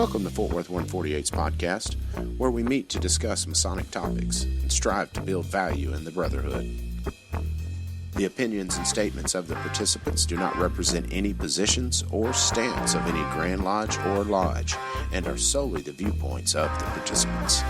Welcome to Fort Worth 148's podcast, where we meet to discuss Masonic topics and strive to build value in the brotherhood. The opinions and statements of the participants do not represent any positions or stance of any Grand Lodge or Lodge and are solely the viewpoints of the participants.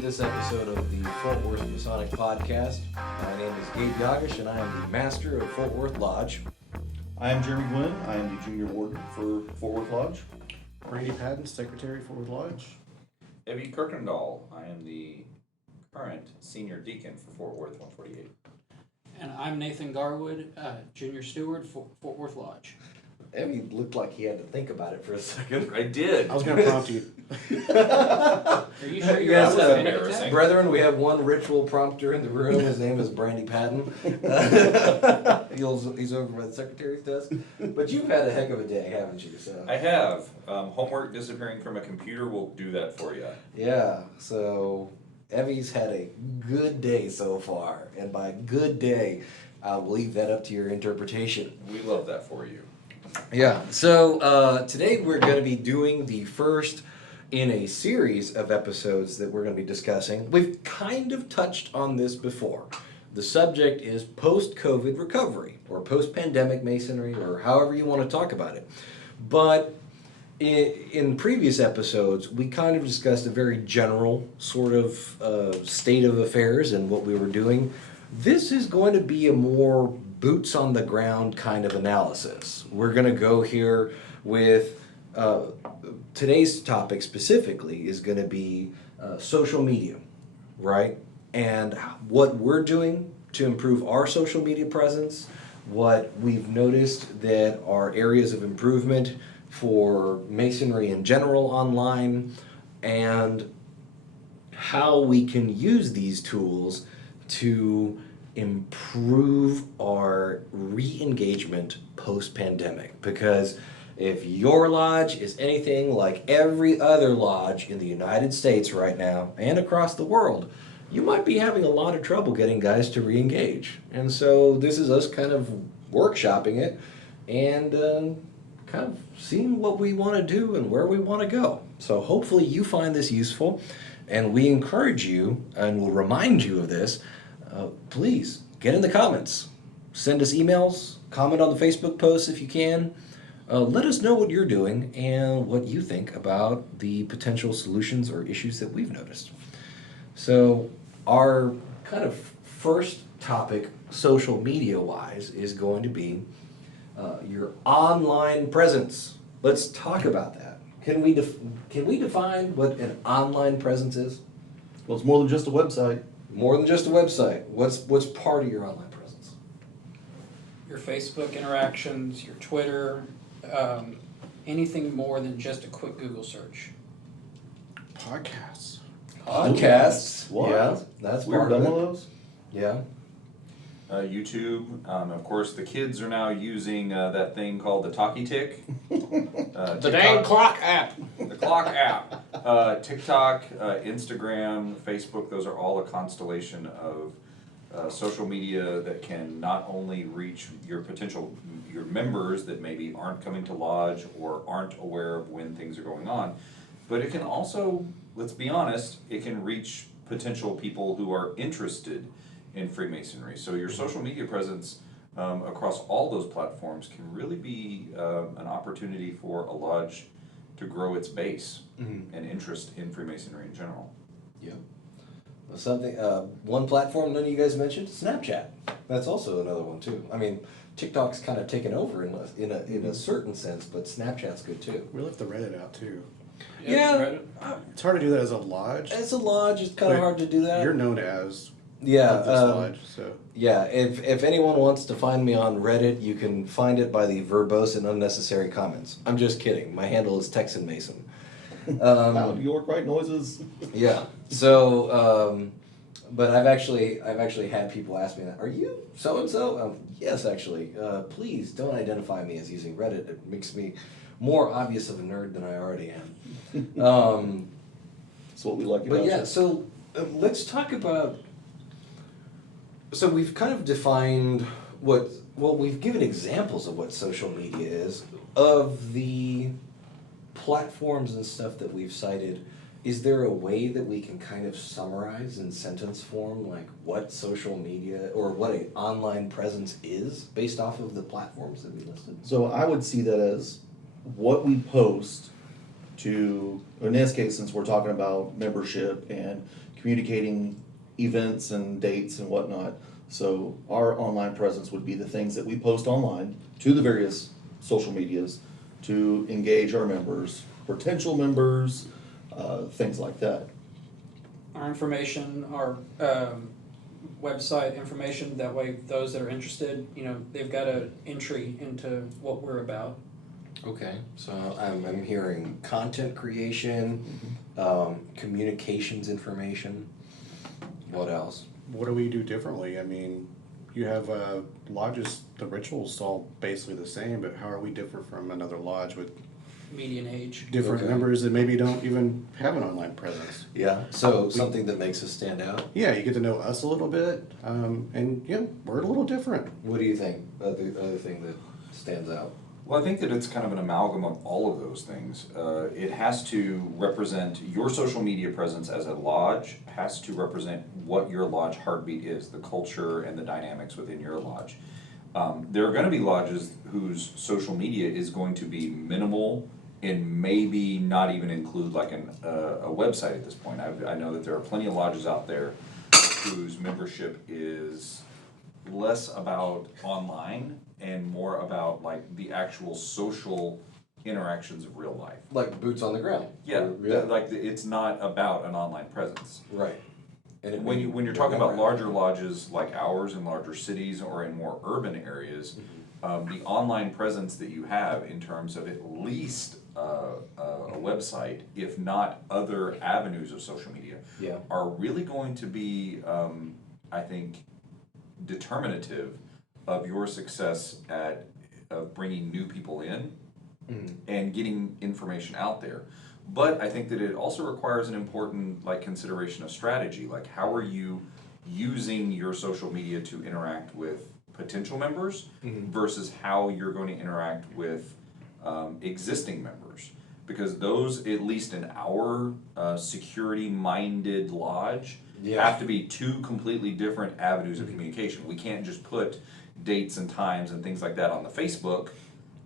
This episode of the Fort Worth Masonic Podcast. My name is Gabe Yagish and I am the Master of Fort Worth Lodge. I am Jeremy Gwynn. I am the Junior Warden for Fort Worth Lodge. Brandy Patton, Secretary, Fort Worth Lodge. Evie Kirkendall. I am the current Senior Deacon for Fort Worth 148. And I'm Nathan Garwood, Junior Steward for Fort Worth Lodge. Evie looked like he had to think about it for a second. I did. I was going to prompt you. Are you sure you're Yes, out embarrassing. Brethren, we have one ritual prompter in the room. His name is Brandy Patton. He's over by the Secretary's desk. But you've had a heck of a day, haven't you? So. I have. Homework disappearing from a computer will do that for you. Yeah, so Evie's had a good day so far. And by good day, I'll leave that up to your interpretation. We love that for you. Yeah, so today we're going to be doing the first in a series of episodes that we're going to be discussing. We've kind of touched on this before. The subject is post-COVID recovery, or post-pandemic masonry, or however you want to talk about it. But in previous episodes, we kind of discussed a very general sort of state of affairs and what we were doing. This is going to be a more boots on the ground kind of analysis. We're going to go here with today's topic specifically is going to be social media, right? And what we're doing to improve our social media presence, what we've noticed that are areas of improvement for masonry in general online, and how we can use these tools to improve our re-engagement post-pandemic. Because if your lodge is anything like every other lodge in the United States right now and across the world, you might be having a lot of trouble getting guys to re-engage. And so this is us kind of workshopping it and kind of seeing what we want to do and where we want to go. So hopefully you find this useful, and we encourage you and will remind you of this. Please get in the comments, send us emails, comment on the Facebook posts if you can. Let us know what you're doing and what you think about the potential solutions or issues that we've noticed. So our kind of first topic, social media wise, is going to be your online presence. Let's talk about that. Can we define what an online presence is? Well, it's more than just a website. More than just a website. What's part of your online presence? Your Facebook interactions, your Twitter, anything more than just a quick Google search. Podcasts. Podcasts. What? Yeah, that's We were part of done it. with those? Yeah. YouTube. Of course, the kids are now using that thing called the Talkie Tick. The dang clock app. The clock app. TikTok, Instagram, Facebook, those are all a constellation of social media that can not only reach your members that maybe aren't coming to lodge or aren't aware of when things are going on, but it can also, let's be honest, it can reach potential people who are interested in Freemasonry. So your social media presence across all those platforms can really be an opportunity for a lodge to grow its base and interest in Freemasonry in general. Yeah. Something. One platform none of you guys mentioned, Snapchat. That's also another one too. I mean, TikTok's kind of taken over in a certain sense, but Snapchat's good too. We left the Reddit out too. Yeah. It's hard to do that as a lodge. As a lodge, it's kind of hard to do that. You're known as Yeah, of this lodge, so. Yeah, if anyone wants to find me on Reddit, you can find it by the verbose and unnecessary comments. I'm just kidding. My handle is Texan Mason. Wow, New York right noises. Yeah. So, but I've actually had people ask me that. Are you so and so? Yes, actually. Please don't identify me as using Reddit. It makes me more obvious of a nerd than I already am. That's what we like about But yeah, you. so let's talk about. So we've kind of defined we've given examples of what social media is. Of the platforms and stuff that we've cited, is there a way that we can kind of summarize in sentence form, like what social media or what an online presence is based off of the platforms that we listed? So I would see that as what we post to, in this case, since we're talking about membership and communicating events and dates and whatnot. So our online presence would be the things that we post online to the various social medias to engage our members, potential members, things like that. Our information, our website information, that way those that are interested, they've got an entry into what we're about. Okay, so I'm hearing content creation, communications information. What else? What do we do differently? I mean, you have lodges, the ritual's all basically the same, but how are we different from another lodge with Median age. different Okay. members that maybe don't even have an online presence? Yeah, so something that makes us stand out. Yeah, you get to know us a little bit, and we're a little different. What do you think? The other thing that stands out. Well, I think that it's kind of an amalgam of all of those things. It has to represent your social media presence as a lodge, has to represent what your lodge heartbeat is, the culture and the dynamics within your lodge. There are going to be lodges whose social media is going to be minimal and maybe not even include like a website at this point. I know that there are plenty of lodges out there whose membership is less about online and more about like the actual social interactions of real life. Like boots on the ground. Yeah, it's not about an online presence. Right. And When you're talking about larger lodges like ours in larger cities or in more urban areas, the online presence that you have in terms of at least a website, if not other avenues of social media, Yeah. are really going to be, I think, determinative of your success at bringing new people in and getting information out there. But I think that it also requires an important consideration of strategy. Like, how are you using your social media to interact with potential members versus how you're going to interact with existing members? Because those, at least in our security-minded lodge, have to be two completely different avenues of communication. We can't just put dates and times and things like that on the Facebook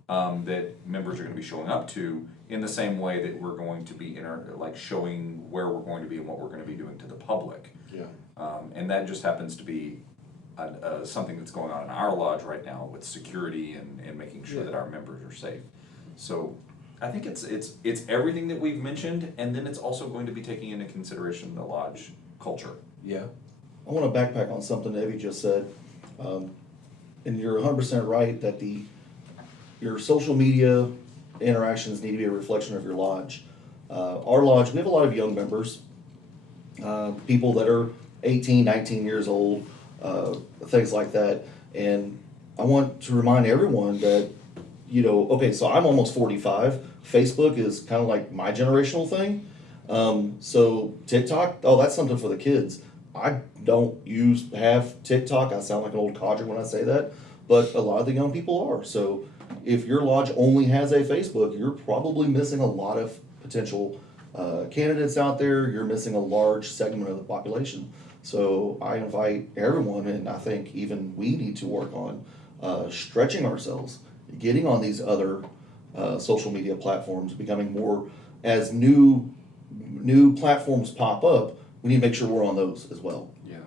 that members are going to be showing up to in the same way that we're going to be showing where we're going to be and what we're going to be doing to the public. Yeah. And that just happens to be something that's going on in our lodge right now with security and making sure that our members are safe. So I think it's everything that we've mentioned, and then it's also going to be taking into consideration the lodge culture. Yeah. I want to backpack on something Evie just said. And you're 100% right that your social media interactions need to be a reflection of your lodge. Our lodge, we have a lot of young members, people that are 18, 19 years old, things like that. And I want to remind everyone that, okay, so I'm almost 45. Facebook is kind of like my generational thing. So TikTok, that's something for the kids. I don't have TikTok. I sound like an old codger when I say that, but a lot of the young people are. So if your lodge only has a Facebook, you're probably missing a lot of potential candidates out there. You're missing a large segment of the population. So I invite everyone, and I think even we need to work on stretching ourselves, getting on these other social media platforms, becoming more, as new platforms pop up, we need to make sure we're on those as well. Yeah.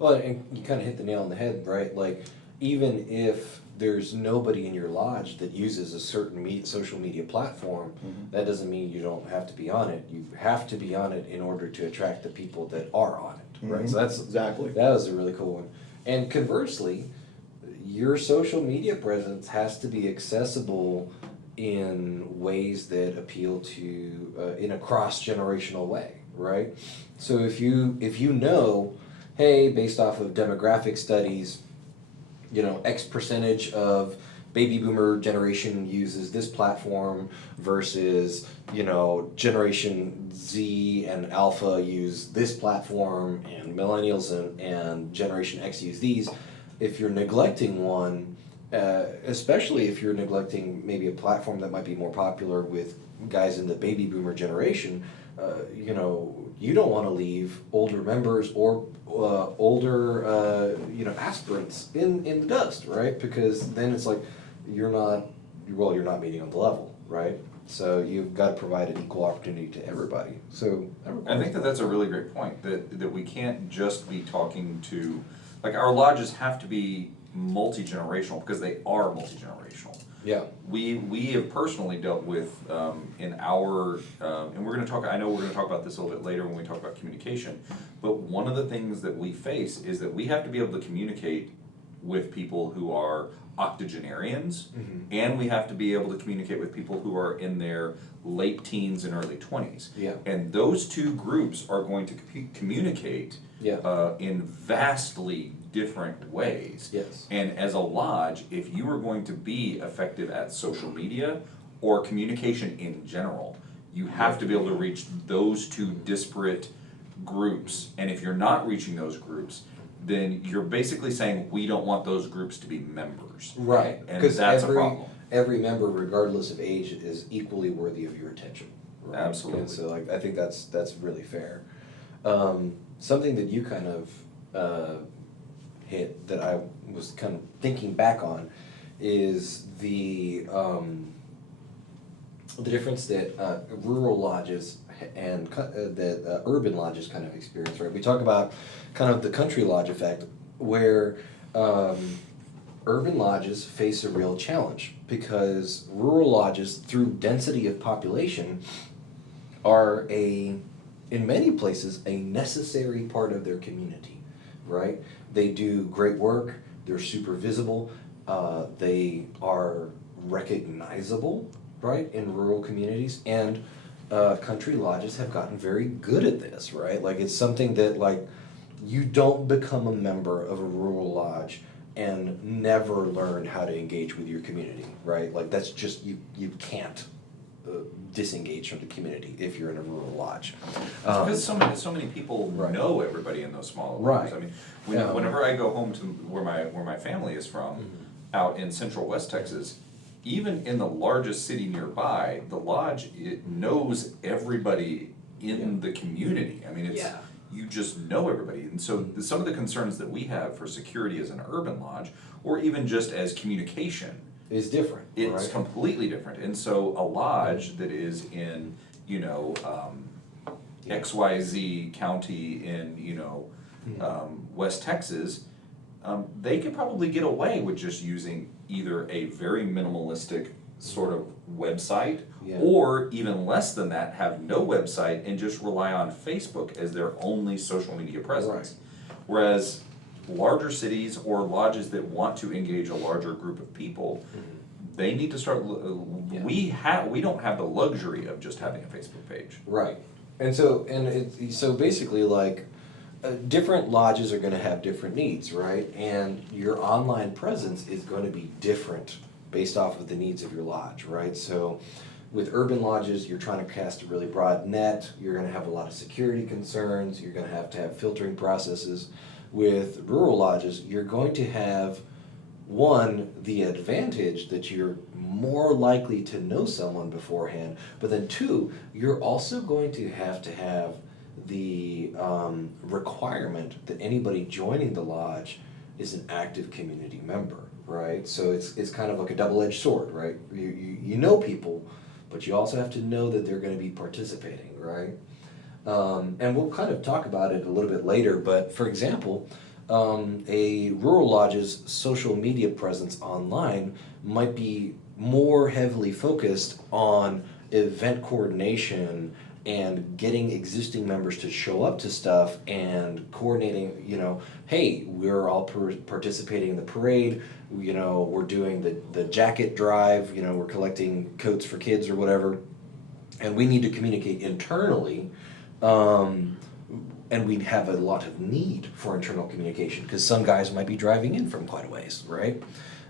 Well, and you kind of hit the nail on the head, right? Like, even if there's nobody in your lodge that uses a certain social media platform, that doesn't mean you don't have to be on it. You have to be on it in order to attract the people that are on it, right? So that's Exactly. that was a really cool one. And conversely, your social media presence has to be accessible in ways that appeal to in a cross-generational way, right? So if you know, hey, based off of demographic studies, X percentage of baby boomer generation uses this platform versus, Generation Z and Alpha use this platform, and millennials and Generation X use these. If you're neglecting one, especially if you're neglecting maybe a platform that might be more popular with guys in the baby boomer generation, you don't want to leave older members or older, aspirants in the dust, right? Because then it's like you're not meeting on the level, right? So you've got to provide an equal opportunity to everybody. So I think that's a really great point, that we can't just be talking to, like, our lodges have to be multi-generational, because they are multi-generational. Yeah. We have personally dealt with, in our, and I know we're gonna talk about this a little bit later when we talk about communication, but one of the things that we face is that we have to be able to communicate with people who are octogenarians, and we have to be able to communicate with people who are in their late teens and early 20s. Yeah. And those two groups are going to communicate Yeah. in vastly different ways. Yes. And as a lodge, if you are going to be effective at social media or communication in general, you have to be able to reach those two disparate groups. And if you're not reaching those groups, then you're basically saying we don't want those groups to be members. Right. And Because that's a problem. every member, regardless of age, is equally worthy of your attention. Right? Absolutely. And so, I think that's really fair. Something that you kind of hit that I was kind of thinking back on is the difference that rural lodges and that urban lodges kind of experience, right? We talk about kind of the country lodge effect, where urban lodges face a real challenge because rural lodges, through density of population, are in many places, a necessary part of their community, right? They do great work, they're super visible, they are recognizable, right, in rural communities, and country lodges have gotten very good at this, right? Like, it's something that, like, you don't become a member of a rural lodge and never learn how to engage with your community, right? Like, that's just, you can't disengage from the community if you're in a rural lodge. Because so many people Right. know everybody in those small Right. lodges. I mean, whenever I go home to where my family is from, out in central West Texas, even in the largest city nearby, the lodge, it knows everybody in the community. I mean, Yeah. you just know everybody. And so some of the concerns that we have for security as an urban lodge, or even just as communication, Is different, it's right? completely different. And so a lodge that is in, XYZ county in, West Texas, they could probably get away with just using either a very minimalistic sort of website, Yeah. or even less than that, have no website and just rely on Facebook as their only social media presence. Whereas larger cities or lodges that want to engage a larger group of people, they need to start, Yeah. we don't have the luxury of just having a Facebook page. Right. And so basically, like, different lodges are gonna have different needs, right? And your online presence is gonna be different based off of the needs of your lodge, right? So with urban lodges, you're trying to cast a really broad net, you're gonna have a lot of security concerns, you're gonna have to have filtering processes. With rural lodges, you're going to have, one, the advantage that you're more likely to know someone beforehand, but then two, you're also going to have the requirement that anybody joining the lodge is an active community member, right? So it's kind of like a double-edged sword, right? You know people, but you also have to know that they're gonna be participating, right? And we'll kind of talk about it a little bit later, but for example, a rural lodge's social media presence online might be more heavily focused on event coordination and getting existing members to show up to stuff and coordinating, hey, we're all participating in the parade, we're doing the jacket drive, we're collecting coats for kids or whatever, and we need to communicate internally, and we have a lot of need for internal communication, because some guys might be driving in from quite a ways, right?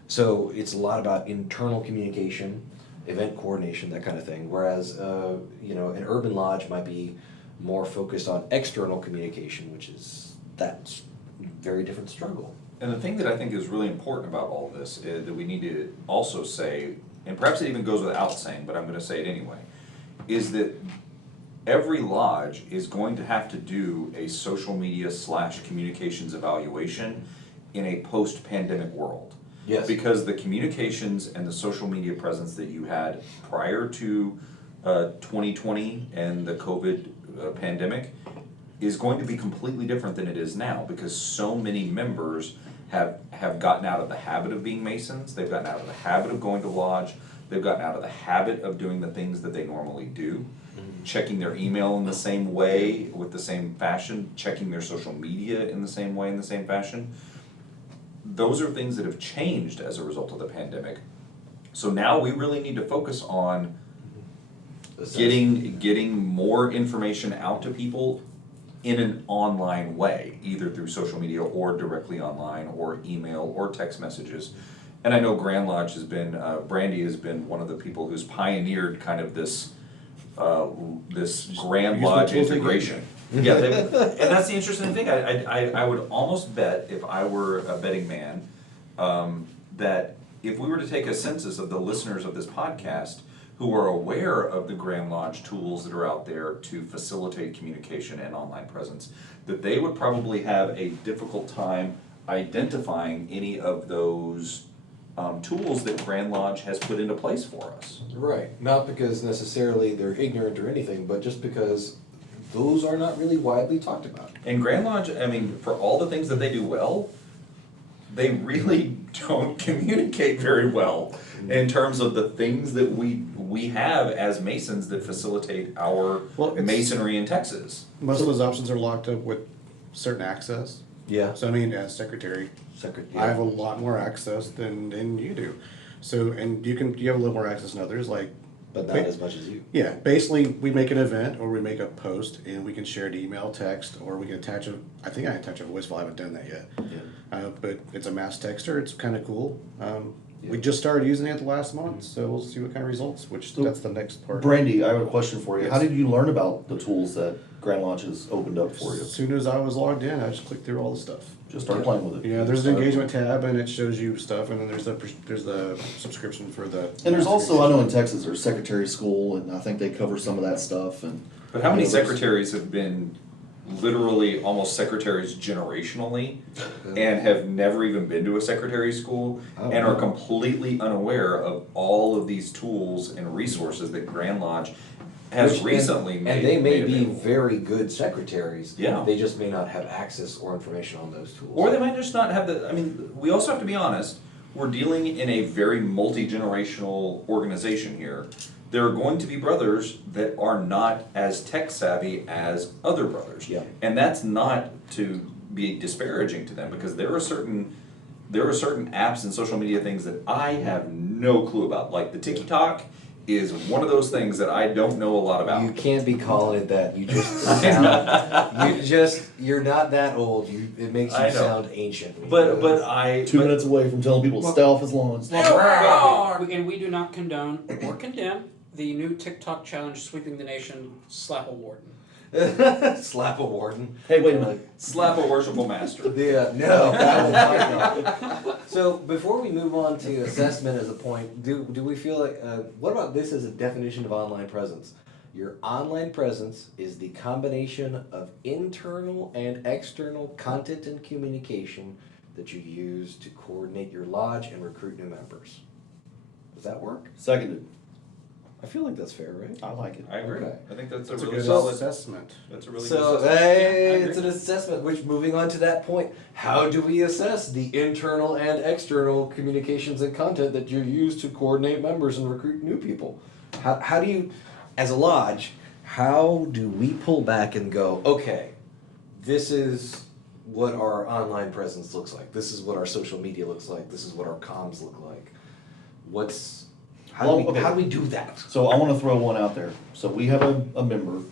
So it's a lot about internal communication, event coordination, that kind of thing. Whereas, an urban lodge might be more focused on external communication, that's very different struggle. And the thing that I think is really important about all of this is that we need to also say, and perhaps it even goes without saying, but I'm gonna say it anyway, is that every lodge is going to have to do a social media / communications evaluation in a post-pandemic world. Yes. Because the communications and the social media presence that you had prior to 2020 and the COVID pandemic is going to be completely different than it is now, because so many members have gotten out of the habit of being Masons, they've gotten out of the habit of going to lodge, they've gotten out of the habit of doing the things that they normally do, checking their email in the same way, with the same fashion, checking their social media in the same way, in the same fashion. Those are things that have changed as a result of the pandemic. So now we really need to focus on getting more information out to people in an online way, either through social media or directly online or email or text messages. And I know Grand Lodge has been, Brandy has been one of the people who's pioneered kind of this Grand Lodge integration. Yeah, and that's the interesting thing. I would almost bet, if I were a betting man, that if we were to take a census of the listeners of this podcast who are aware of the Grand Lodge tools that are out there to facilitate communication and online presence, that they would probably have a difficult time identifying any of those tools that Grand Lodge has put into place for us. Right. Not because necessarily they're ignorant or anything, but just because those are not really widely talked about. And Grand Lodge, I mean, for all the things that they do well, they really don't communicate very well in terms of the things that we have as Masons that facilitate our masonry in Texas. Most of those options are locked up with certain access. Yeah. So I mean, as secretary, I have a lot more access than you do. So, and you have a little more access than others, like. But not as much as you. Yeah, basically, we make an event or we make a post and we can share it email, text, or we can attach I think I attach a voice file. I haven't done that yet. Yeah. But it's a mass texter. It's kind of cool. We just started using it the last month, so we'll see what kind of results, that's the next part. Brandy, I have a question for you. Yes. How did you learn about the tools that Grand Lodge has opened up for you? As soon as I was logged in, I just clicked through all the stuff. Just start playing with it. Yeah, there's an engagement tab and it shows you stuff, and then there's the subscription for the. And there's also, I know in Texas, there's secretary school, and I think they cover some of that stuff. And But how many secretaries have been literally almost secretaries generationally and have never even been to a secretary school and are completely unaware of all of these tools and resources that Grand Lodge has recently made. And they may be available. very good secretaries. Yeah. They just may not have access or information on those tools. Or they might just not have I mean, we also have to be honest, we're dealing in a very multi-generational organization here. There are going to be brothers that are not as tech savvy as other brothers. Yeah. And that's not to be disparaging to them, because there are certain apps and social media things that I have no clue about. Like the TikTok is one of those things that I don't know a lot about. You can't be calling it that. You just you're not that old. It makes you sound ancient. But I 2 minutes away from telling people to stay off his lawn. And we do not condone or condemn the new TikTok challenge sweeping the nation, slap a warden. Slap a warden. Hey, wait a minute. slap a worshipful master. Yeah, no. That was so before we move on to assessment as a point, do we feel like, what about this as a definition of online presence? Your online presence is the combination of internal and external content and communication that you use to coordinate your lodge and recruit new members. Does that work? Seconded. I feel like that's fair, right? I like it. I agree. Okay. I think that's a It's a really good solid assessment. That's a really So, good assessment. hey, Yeah, I it's agree. an assessment, which moving on to that point, how do we assess the internal and external communications and content that you use to coordinate members and recruit new people? How do you, as a lodge, how do we pull back and go, okay, this is what our online presence looks like, this is what our social media looks like, this is what our comms look like? How do we do that? So I want to throw one out there. So we have a member.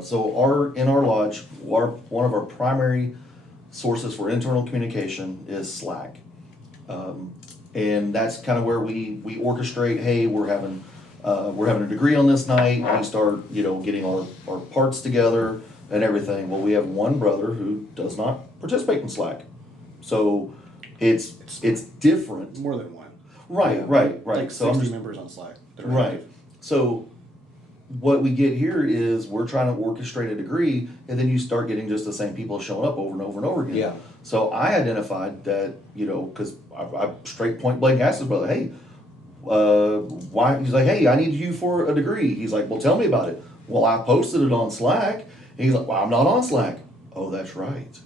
So in our lodge, one of our primary sources for internal communication is Slack. And And that's kind of where we orchestrate, hey, we're having a degree on this night, we start, getting our parts together and everything. Well, we have one brother who does not participate in Slack. So it's different. More than one. Right. Like So I'm 60 just, members on Slack. that are right. active. So what we get here is we're trying to orchestrate a degree, and then you start getting just the same people showing up over and over and over again. Yeah. So I identified that, because I straight point blank asked his brother, hey, why? He's like, hey, I need you for a degree. He's like, well, tell me about it. Well, I posted it on Slack. And he's like, well, I'm not on Slack. Oh, that's right.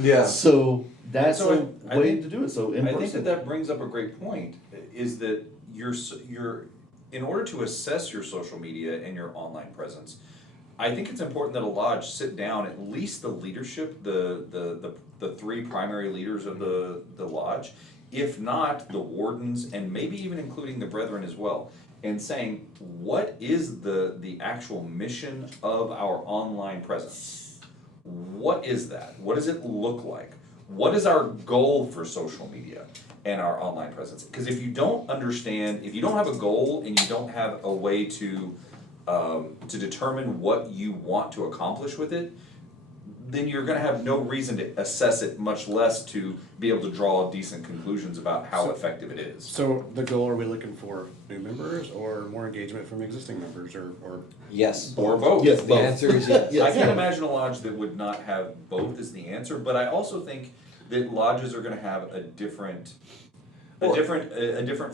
Yeah. So that's So a I way think- to do it. So in I think person. that brings up a great point, is that you're, in order to assess your social media and your online presence, I think it's important that a lodge sit down, at least the leadership, the three primary leaders of the lodge, if not the wardens, and maybe even including the brethren as well, and saying, what is the actual mission of our online presence? What is that? What does it look like? What is our goal for social media and our online presence? Because if you don't understand, if you don't have a goal and you don't have a way to determine what you want to accomplish with it, then you're gonna have no reason to assess it, much less to be able to draw decent conclusions about how effective it is. So the goal, are we looking for new members or more engagement from existing members or Yes. Or both. Yes, The both. answer is yes. I can't imagine a lodge that would not have both as the answer, but I also think that lodges are gonna have a different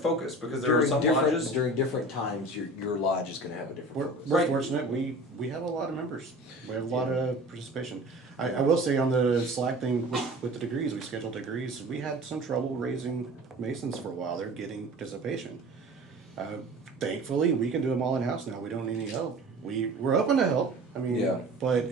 focus, because there are some lodges. During different times, your lodge is gonna have a different We're, focus. we're Right. fortunate, we have a lot of members, we have a lot of participation. I will say on the Slack thing with the degrees, we scheduled degrees, we had some trouble raising Masons for a while, they're getting participation. Thankfully, we can do them all in-house now, we don't need any help, we're open to help, Yeah. but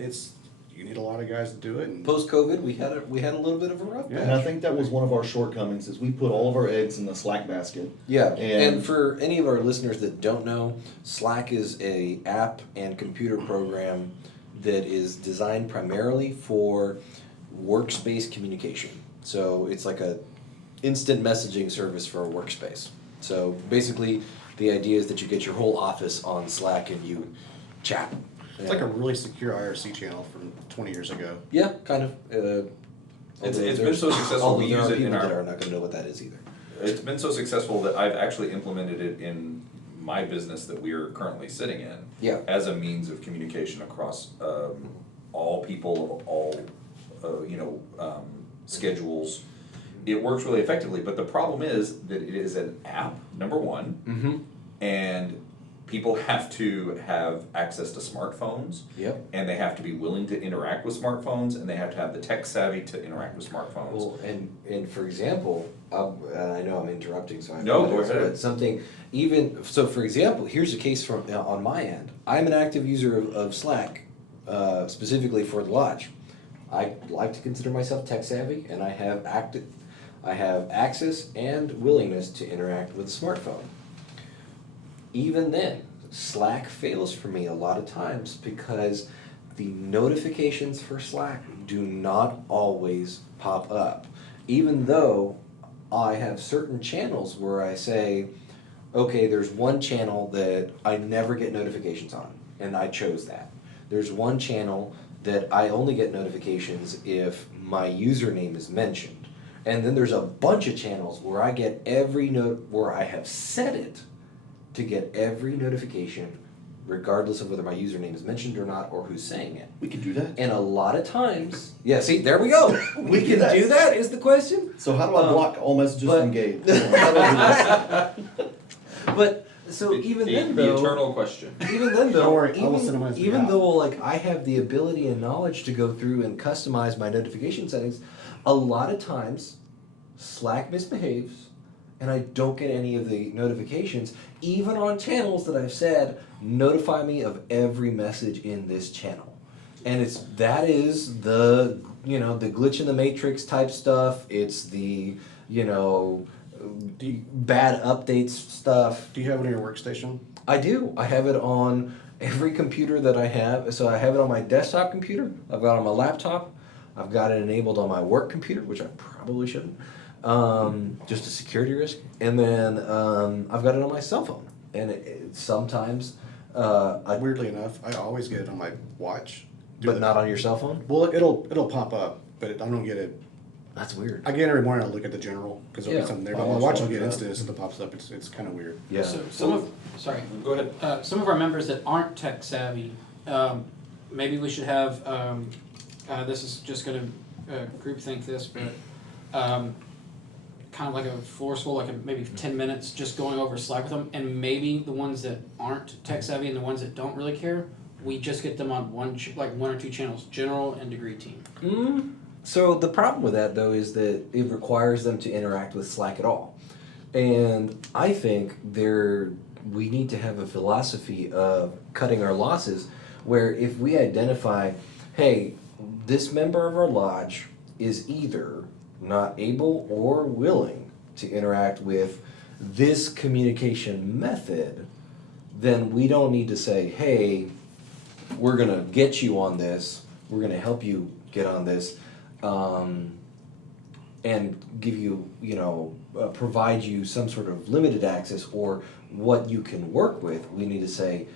you need a lot of guys to do it, and Post-COVID, we had a little bit of a rough Yeah. And I think that was one of our shortcomings, is we put all of our eggs in the Slack basket. Yeah, And- and for any of our listeners that don't know, Slack is a app and computer program that is designed primarily for workspace communication. So it's like a instant messaging service for a workspace. So basically, the idea is that you get your whole office on Slack and you chat. it's like a really secure IRC channel from 20 years ago. Yeah, kind of. It's Although been there's- so successful, although we there use are it in people our- that are not gonna know what that is either. It's been so successful that I've actually implemented it in my business that we are currently sitting in. Yeah. As a means of communication across, all people of all, schedules. It works really effectively, but the problem is that it is an app, number one. Mm-hmm. And people have to have access to smartphones. Yep. And they have to be willing to interact with smartphones, and they have to have the tech savvy to interact with smartphones. Well, and for example, and I know I'm interrupting, so I No, go apologize, ahead. but something even so. For example, here's a case from on my end. I'm an active user of Slack, specifically for the lodge. I like to consider myself tech savvy, and I have access and willingness to interact with a smartphone. Even then, Slack fails for me a lot of times because the notifications for Slack do not always pop up. Even though I have certain channels where I say, okay, there's one channel that I never get notifications on, and I chose that. There's one channel that I only get notifications if my username is mentioned. And then there's a bunch of channels where I get every note, where I have set it to get every notification, regardless of whether my username is mentioned or not, or who's saying it. We can do that. And a lot of times, yeah, see, there we go. We can can do that. do that, is the question. So how do I block all messages but- from Gabe? How do I do this? But, so even then The though, eternal question. even then though, Don't worry, I will send them on his even behalf. though like I have the ability and knowledge to go through and customize my notification settings, a lot of times Slack misbehaves and I don't get any of the notifications, even on channels that I've said, notify me of every message in this channel. And that is the glitch in the matrix type stuff. It's the, bad updates stuff. Do you have it on your workstation? I do. I have it on every computer that I have. So I have it on my desktop computer. I've got it on my laptop. I've got it enabled on my work computer, which I probably shouldn't. just a security risk. And then I've got it on my cell phone, and sometimes, Weirdly enough, I always get it on my watch. but not on your cell phone. Well, it'll pop up, but I don't get it. That's weird. I get it every morning. I look at the general because there'll Yeah. be something there. But Oh, my watch will something get like that. instant that pops up. It's kind of weird. Yeah. So Go ahead. some of our members that aren't tech savvy, maybe we should have, this is just gonna group think this, but kind of like a floor school, like maybe 10 minutes, just going over Slack with them, and maybe the ones that aren't tech savvy and the ones that don't really care, we just get them on one or two channels, general and degree team. So the problem with that, though, is that it requires them to interact with Slack at all. And I think we need to have a philosophy of cutting our losses, where if we identify, hey, this member of our lodge is either not able or willing to interact with this communication method, then we don't need to say, hey, we're going to get you on this, we're going to help you get on this, and give you, provide you some sort of limited access or what you can work with. We need to say,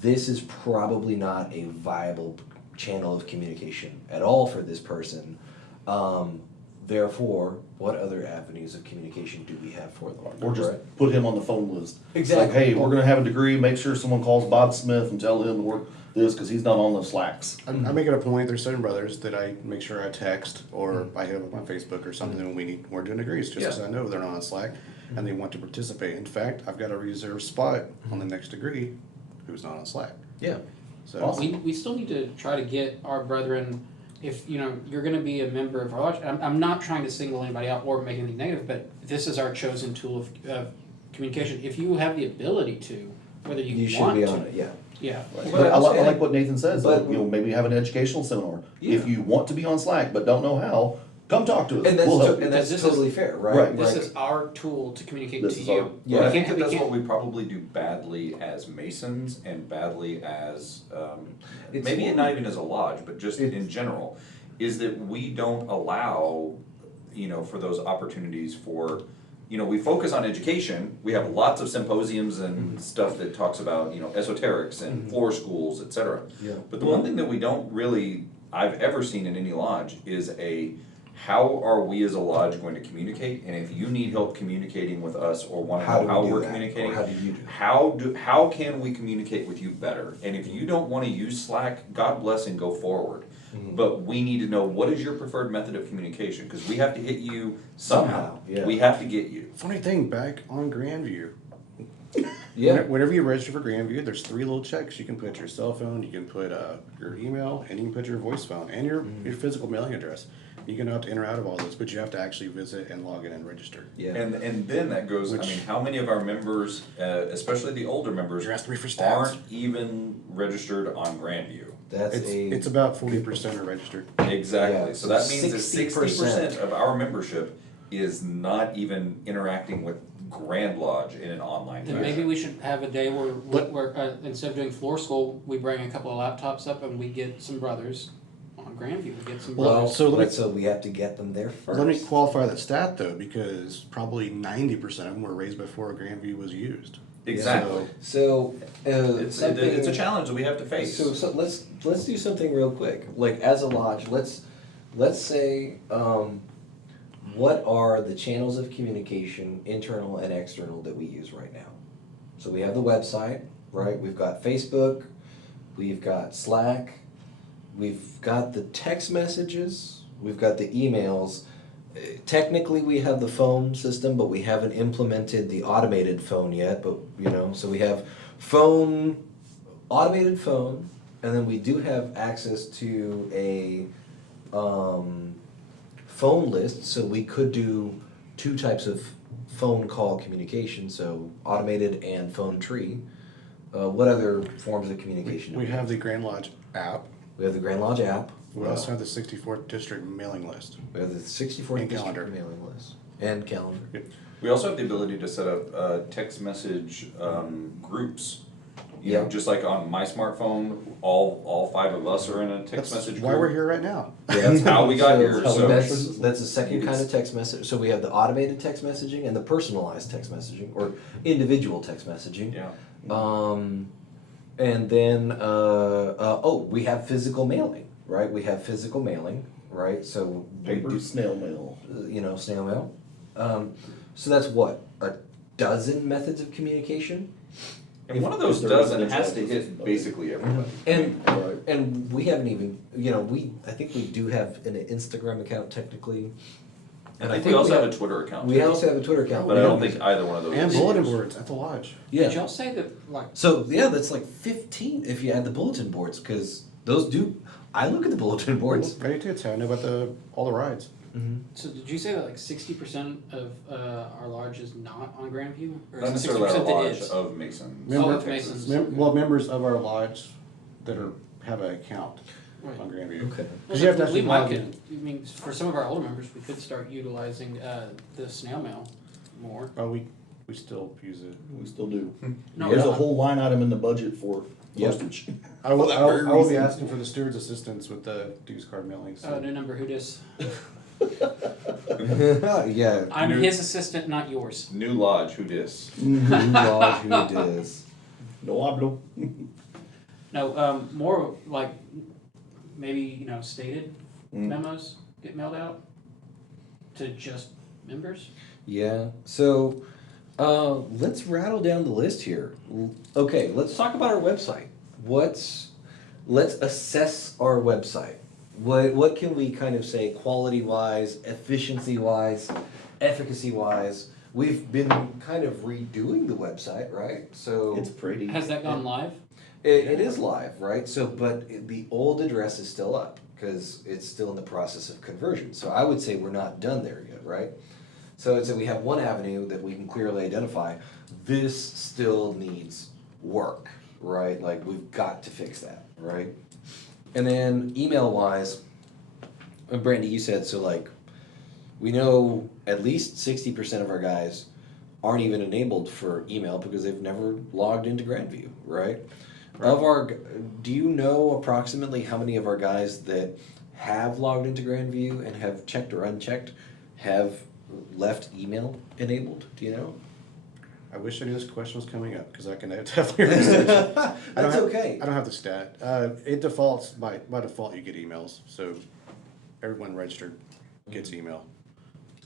this is probably not a viable channel of communication at all for this person. Therefore, what other avenues of communication do we have for them? Or just Right? put him on the phone list. Exactly. Like, hey, we're gonna have a degree, make sure someone calls Bob Smith and tell him to work this, cause he's not on the Slacks. I make it a point. There's certain brothers that I make sure I text or I hit up on Facebook or something when we're doing degrees, just because I know they're not on Slack and they want to participate. In fact, I've got a reserved spot on the next degree who's not on Slack. Yeah. So Awesome. We still need to try to get our brethren, if you're going to be a member of our lodge. I'm not trying to single anybody out or make anything negative, but this is our chosen tool of communication. If you have the ability to, whether you, You should want be to, on it, yeah. yeah. But I like what Nathan says, But- maybe have an educational seminar. Yeah. If you want to be on Slack but don't know how, come talk to us. And that's, We'll help you. and that's This is- totally fair, right? Right. This is our tool to communicate This to is you. our- Yeah. I We think can't- that we that's can't- what we probably do badly as Masons and badly as, It's maybe more- not even as a lodge, but just It's- in general, is that we don't allow, for those opportunities for, we focus on education. We have lots of symposiums and stuff that talks about, esoterics and floor schools, et cetera. Yeah. But the one thing that we don't really, I've ever seen in any lodge is how are we as a lodge going to communicate? And if you need help communicating with us or want to How know do how we do we're that? communicating, Or how do you do it? how can we communicate with you better? And if you don't want to use Slack, God bless and go forward. Mm-hmm. But we need to know, what is your preferred method of communication? Because we have to hit you somehow. Yeah. We have to get you. funny thing, back on Grandview. Yeah. Whenever you register for Grandview, there's 3 little checks. You can put your cell phone, you can put your email, and you can put your voice phone and your physical mailing address. You can opt in or out of all those, but you have to actually visit and log in and register. Yeah. And then that goes, how many of our members, especially the older members, You're asking me for stats. aren't even registered on Grandview? That's It's about 40% are registered. Exactly, Yeah, so so that means that 60% 60% of our membership is not even interacting with Grand Lodge in an online Then fashion. maybe we should have a day where instead of doing floor school, we bring a couple of laptops up and we get some brothers on Grandview. We get some well, brothers. so we have to get them there first. Let me qualify that stat though, because probably 90% of them were raised before Grandview was used. Exactly. So It's a challenge that we have to face. So let's do something real quick. Like as a lodge, let's say what are the channels of communication, internal and external, that we use right now? So we have the website, right? We've got Facebook, we've got Slack, we've got the text messages, we've got the emails. Technically, we have the phone system, but we haven't implemented the automated phone yet. But so we have phone, automated phone, and then we do have access to a phone list. So we could do 2 types of phone call communication. So automated and phone tree. What other forms of communication? We have the Grand Lodge app. We have the Grand Lodge app. We also have the 64th District mailing list. We have the 64 And district calendar. mailing list and calendar. We also have the ability to set up text message groups You know, Yeah. just like on my smartphone, all 5 of us are in a text That's message why group. we're here right now. That's how we got here. So So that's the second kind of text message. So we have the automated text messaging and the personalized text messaging or individual text messaging. yeah. And then we have physical mailing, right? We have physical mailing, right? So we Paper, do, snail mail. snail mail. So that's what, a dozen methods of communication. And one of those If they're dozen has to residential, hit basically everybody. And Right. and we haven't even, I think we do have an Instagram account technically. And I think we also have a Twitter account. We too. also have a Twitter account. But I don't think either one of those. And is bulletin used. boards at the lodge. Yeah. Did y'all say that, like, So yeah, that's like 15 if you add the bulletin boards, because those do. I look at the bulletin boards. Ready to tell. I know about all the rides. so did you say that like 60% of our lodge is not on Grandview? Or Not is it necessarily our 60% that lodge is? of Masons. Oh, of Texas. Masons. Members of our lodge that have an account Right. on Grandview. Okay. Because you have to we actually might log could, in. I mean, for some of our older members, we could start utilizing the snail mail more. Oh, we still use it. We still do. No, There's a no, whole line item in the budget for Yep. postage. I will, For that I will, very I will be reason. asking for the steward's assistance with the dues card mailings. new number, who dis? Yeah. I'm New- his assistant, not yours. New lodge, who dis? Lord, who it is. No hablo. No, more like maybe, stated Mm. memos get mailed out to just members. Yeah. So, let's rattle down the list here. Okay, let's talk about our website. Let's assess our website. What can we kind of say quality wise, efficiency wise, efficacy wise? We've been kind of redoing the website, right? So It's pretty. Has that gone live? it is live, right? So, but the old address is still up because it's still in the process of conversion. So I would say we're not done there yet, right? So I'd say we have one avenue that we can clearly identify. This still needs work, right? Like we've got to fix that, right? And then email wise, Brandy, you said so. Like we know at least 60% of our guys aren't even enabled for email because they've never logged into Grandview, right? Of our, do you know approximately how many of our guys that have logged into Grandview and have checked or unchecked have left email enabled? Do you know? I wish I knew this question was coming up because I can definitely research it. I don't That's have- okay. I don't have the stat. It defaults by default you get emails, so everyone registered gets email,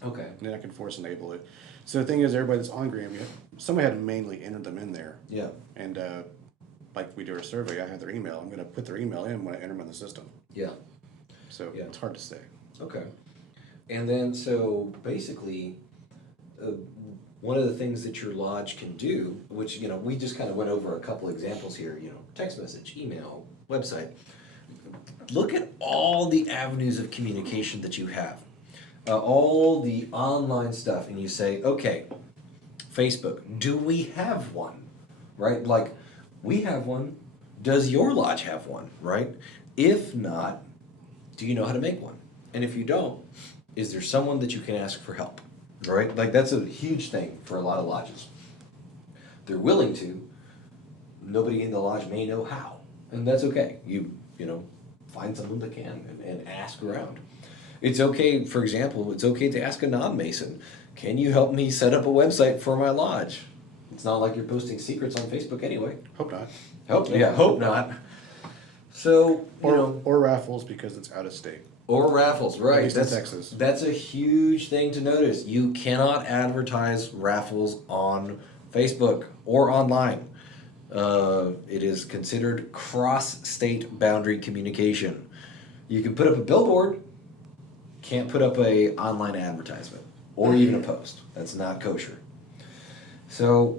Okay. and then I can force enable it. So the thing is, everybody that's on Grandview, somebody had to mainly enter them in there, Yeah. and like we do our survey, I have their email. I'm going to put their email in when I enter them in the system. Yeah. So Yeah. it's hard to say. Okay. And then, so basically, one of the things that your lodge can do, which, we just kind of went over a couple examples here, text message, email, website. Look at all the avenues of communication that you have, all the online stuff, and you say, okay, Facebook, do we have one? Right? Like, we have one. Does your lodge have one? Right? If not, do you know how to make one? And if you don't, is there someone that you can ask for help? Right? Like that's a huge thing for a lot of lodges. They're willing to. Nobody in the lodge may know how. And that's okay. You find someone that can and ask around. It's okay, for example, it's okay to ask a non-Mason, can you help me set up a website for my lodge? It's not like you're posting secrets on Facebook anyway. Hope not. Hope not. So, Or raffles because it's out of state. or raffles, right? At least in Texas. That's a huge thing to notice. You cannot advertise raffles on Facebook or online. It is considered cross-state boundary communication. You can put up a billboard, can't put up a online advertisement or even a post. That's not kosher. So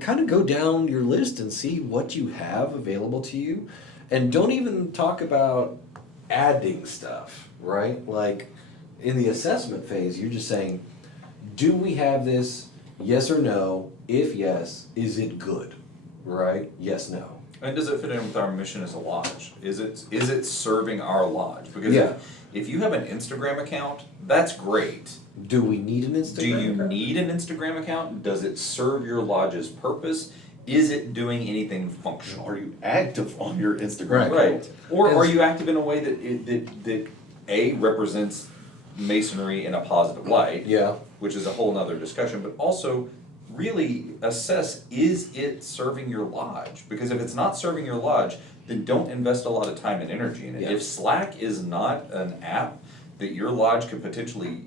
kind of go down your list and see what you have available to you, and don't even talk about adding stuff, right? Like in the assessment phase, you're just saying, do we have this? Yes or no? If yes, is it good? Right? Yes, no. And does it fit in with our mission as a lodge? Is it serving our lodge? Because Yeah. if you have an Instagram account, that's great. Do we need an Instagram? Do you account? need an Instagram account? Does it serve your lodge's purpose? is it doing anything functional? Are you active on your Instagram? Right. Or And are you active in a way that A, represents masonry in a positive light? Yeah. Which is a whole nother discussion, but also really assess, is it serving your lodge? Because if it's not serving your lodge, then don't invest a lot of time and energy in it. Yeah. If Slack is not an app that your lodge could potentially,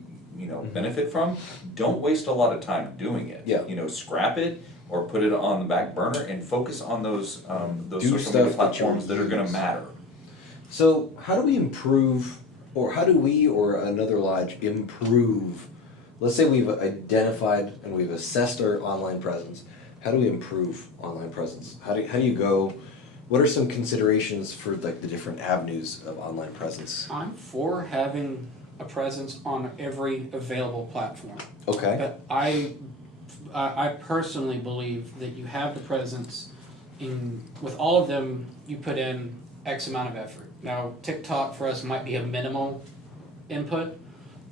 benefit from, don't waste a lot of time doing it. Yeah. Scrap it or put it on the back burner and focus on those Do social stuff media that platforms you'll that are gonna use. matter. So how do we improve, or how do we or another lodge improve? Let's say we've identified and we've assessed our online presence. How do we improve online presence? How do you go? What are some considerations for like the different avenues of online presence? I'm for having a presence on every available platform. Okay. But I personally believe that you have the presence with all of them, you put in X amount of effort. Now, TikTok for us might be a minimal input,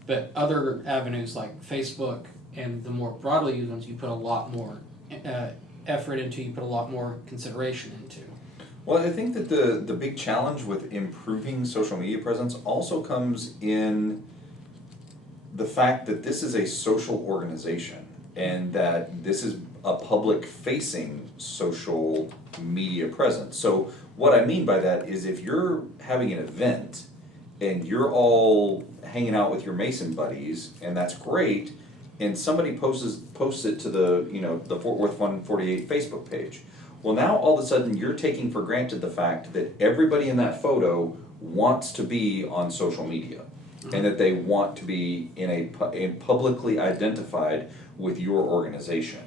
but other avenues like Facebook and the more broadly used ones, you put a lot more effort into, you put a lot more consideration into. Well, I think that the big challenge with improving social media presence also comes in the fact that this is a social organization and that this is a public facing social media presence. So what I mean by that is if you're having an event and you're all hanging out with your Mason buddies, and that's great, and somebody posts it to the Fort Worth 148 Facebook page. Well, now all of a sudden you're taking for granted the fact that everybody in that photo wants to be on social media, and that they want to be in publicly identified with your organization.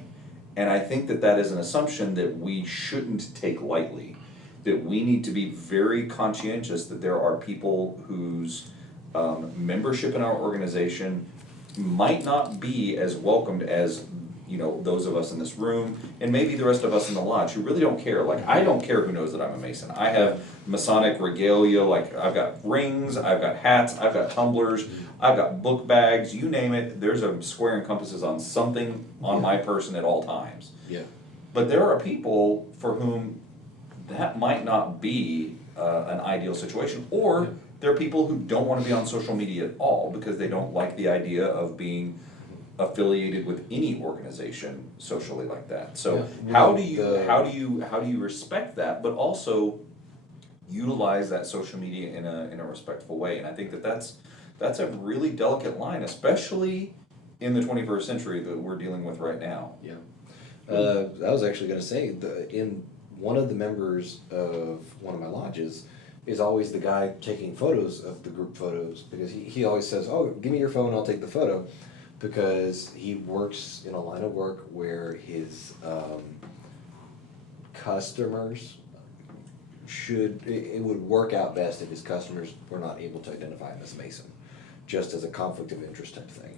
And I think that is an assumption that we shouldn't take lightly. That we need to be very conscientious that there are people whose membership in our organization might not be as welcomed as those of us in this room, and maybe the rest of us in the lodge who really don't care. Like, I don't care who knows that I'm a Mason. I have Masonic regalia, like I've got rings, I've got hats, I've got tumblers, I've got book bags, you name it, there's a square and compasses on something on my person at all times. Yeah. But there are people for whom that might not be an ideal situation, or there are people who don't want to be on social media at all because they don't like the idea of being affiliated with any organization socially like that. So Yeah. how do you respect that, but also utilize that social media in a respectful way? And I think that's a really delicate line, especially in the 21st century that we're dealing with right now. Yeah. I was actually going to say, in one of the members of one of my lodges is always the guy taking photos of the group photos, because he always says, oh, give me your phone, I'll take the photo, because he works in a line of work where his customers it would work out best if his customers were not able to identify him as Mason, just as a conflict of interest type thing.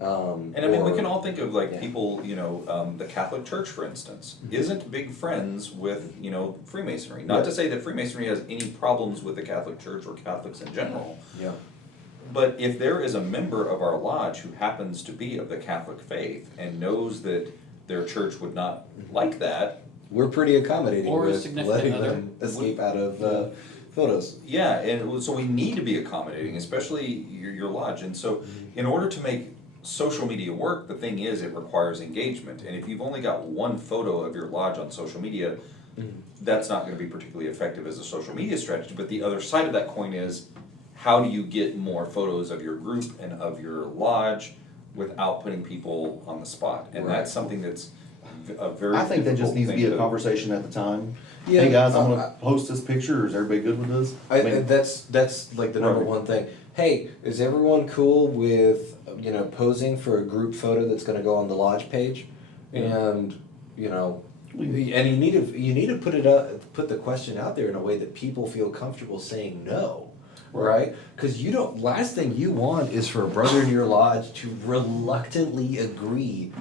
And I mean, we can all think of like yeah. people, the Catholic Church, for instance, isn't big friends with, Freemasonry. Not to say that Freemasonry has any problems with the Catholic Church or Catholics in general. Yeah. But if there is a member of our lodge who happens to be of the Catholic faith and knows that their church would not like that, We're pretty accommodating Or a with significant letting other. them escape out of photos. yeah, and so we need to be accommodating, especially your lodge. And so in order to make social media work, the thing is it requires engagement. And if you've only got one photo of your lodge on social media, that's not going to be particularly effective as a social media strategy. But the other side of that coin is, how do you get more photos of your group and of your lodge without putting people on the spot? And Right. that's something that's a very I think that just difficult needs to be thing a conversation at the time. Yeah, Hey guys, I'm gonna post this picture, is everybody good with this? I mean, That's like the number Right. one thing. Hey, is everyone cool with posing for a group photo that's going to go on the lodge page? And and you need to put the question out there in a way that people feel comfortable saying no, right? Because last thing you want is for a brother in your lodge to reluctantly agree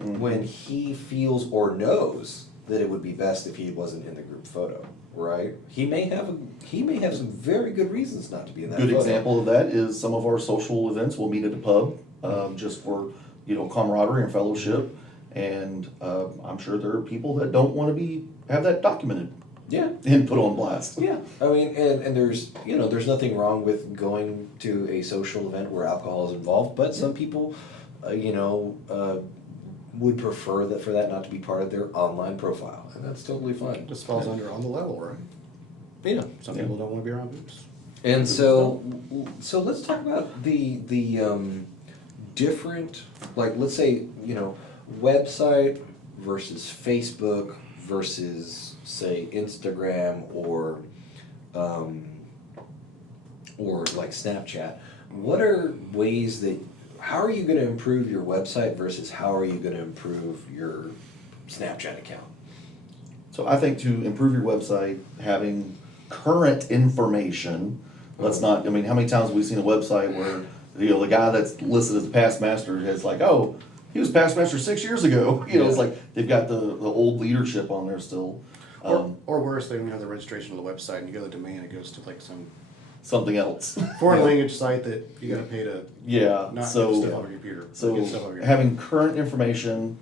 when he feels or knows that it would be best if he wasn't in the group photo, right? He may have some very good reasons not to be in that good photo. example of that is some of our social events, we'll meet at a pub, just for, camaraderie and fellowship. And I'm sure there are people that don't want to have that documented Yeah. and put on blast. Yeah, I mean, and there's, there's nothing wrong with going to a social event where alcohol is involved, but some people, would prefer that for that not to be part of their online profile, and that's totally fine. It just falls under on the level, right? Yeah. Some people don't want to be around boobs. And so let's talk about the different, like, let's say, website versus Facebook versus, say, Instagram or like Snapchat. What are ways that, how are you going to improve your website versus how are you going to improve your Snapchat account? So I think to improve your website, having current information, let's not, I mean, how many times have we seen a website where, the guy that's listed as a past master is like, oh, he was past master 6 years ago. It's like they've got the old leadership on there still. Or worse, they don't have the registration on the website and you go to the domain, it goes to like some Something else. foreign language site that you gotta pay to Yeah, not get so, stuff off your computer. so Get stuff off your having current information,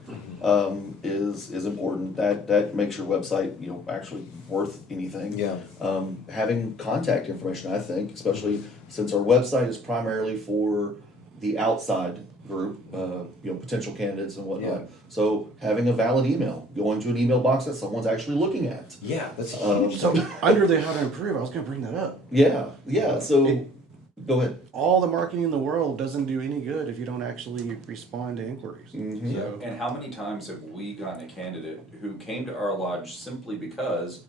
is important. That makes your website, actually worth anything. Yeah. Having contact information, I think, especially since our website is primarily for the outside group, potential candidates and whatnot. Yeah. So having a valid email, going to an email box that someone's actually looking at. Yeah, that's Um, huge. So under the how to improve, I was gonna bring that up. Yeah, so, go ahead. All the marketing in the world doesn't do any good if you don't actually respond to inquiries. Mhm. So, And how many times have we gotten a candidate who came to our lodge simply because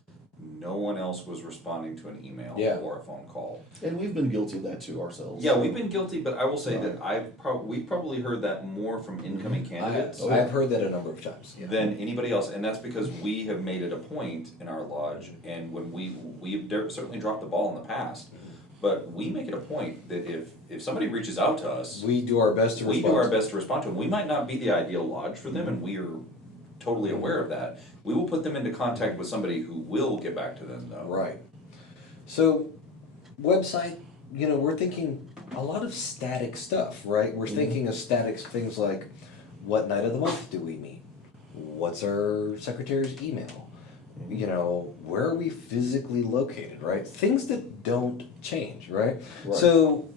no one else was responding to an email Yeah. or a phone call? And we've been guilty of that too ourselves. Yeah, we've been guilty, but I will say Right. that we've probably heard that more from incoming candidates I've heard that a number of times. Yeah. than anybody else, and that's because we have made it a point in our lodge, and when we've certainly dropped the ball in the past, but we make it a point that if somebody reaches out to us, We do our best to we respond. do our best to respond to them. We might not be the ideal lodge for them, and we are totally aware of that. We will put them into contact with somebody who will get back to them, though. Right. So, website, we're thinking a lot of static stuff, right? We're thinking of static things like, what night of the month do we meet? What's our secretary's email? Where are we physically located, right? Things that don't change, right? Right. So,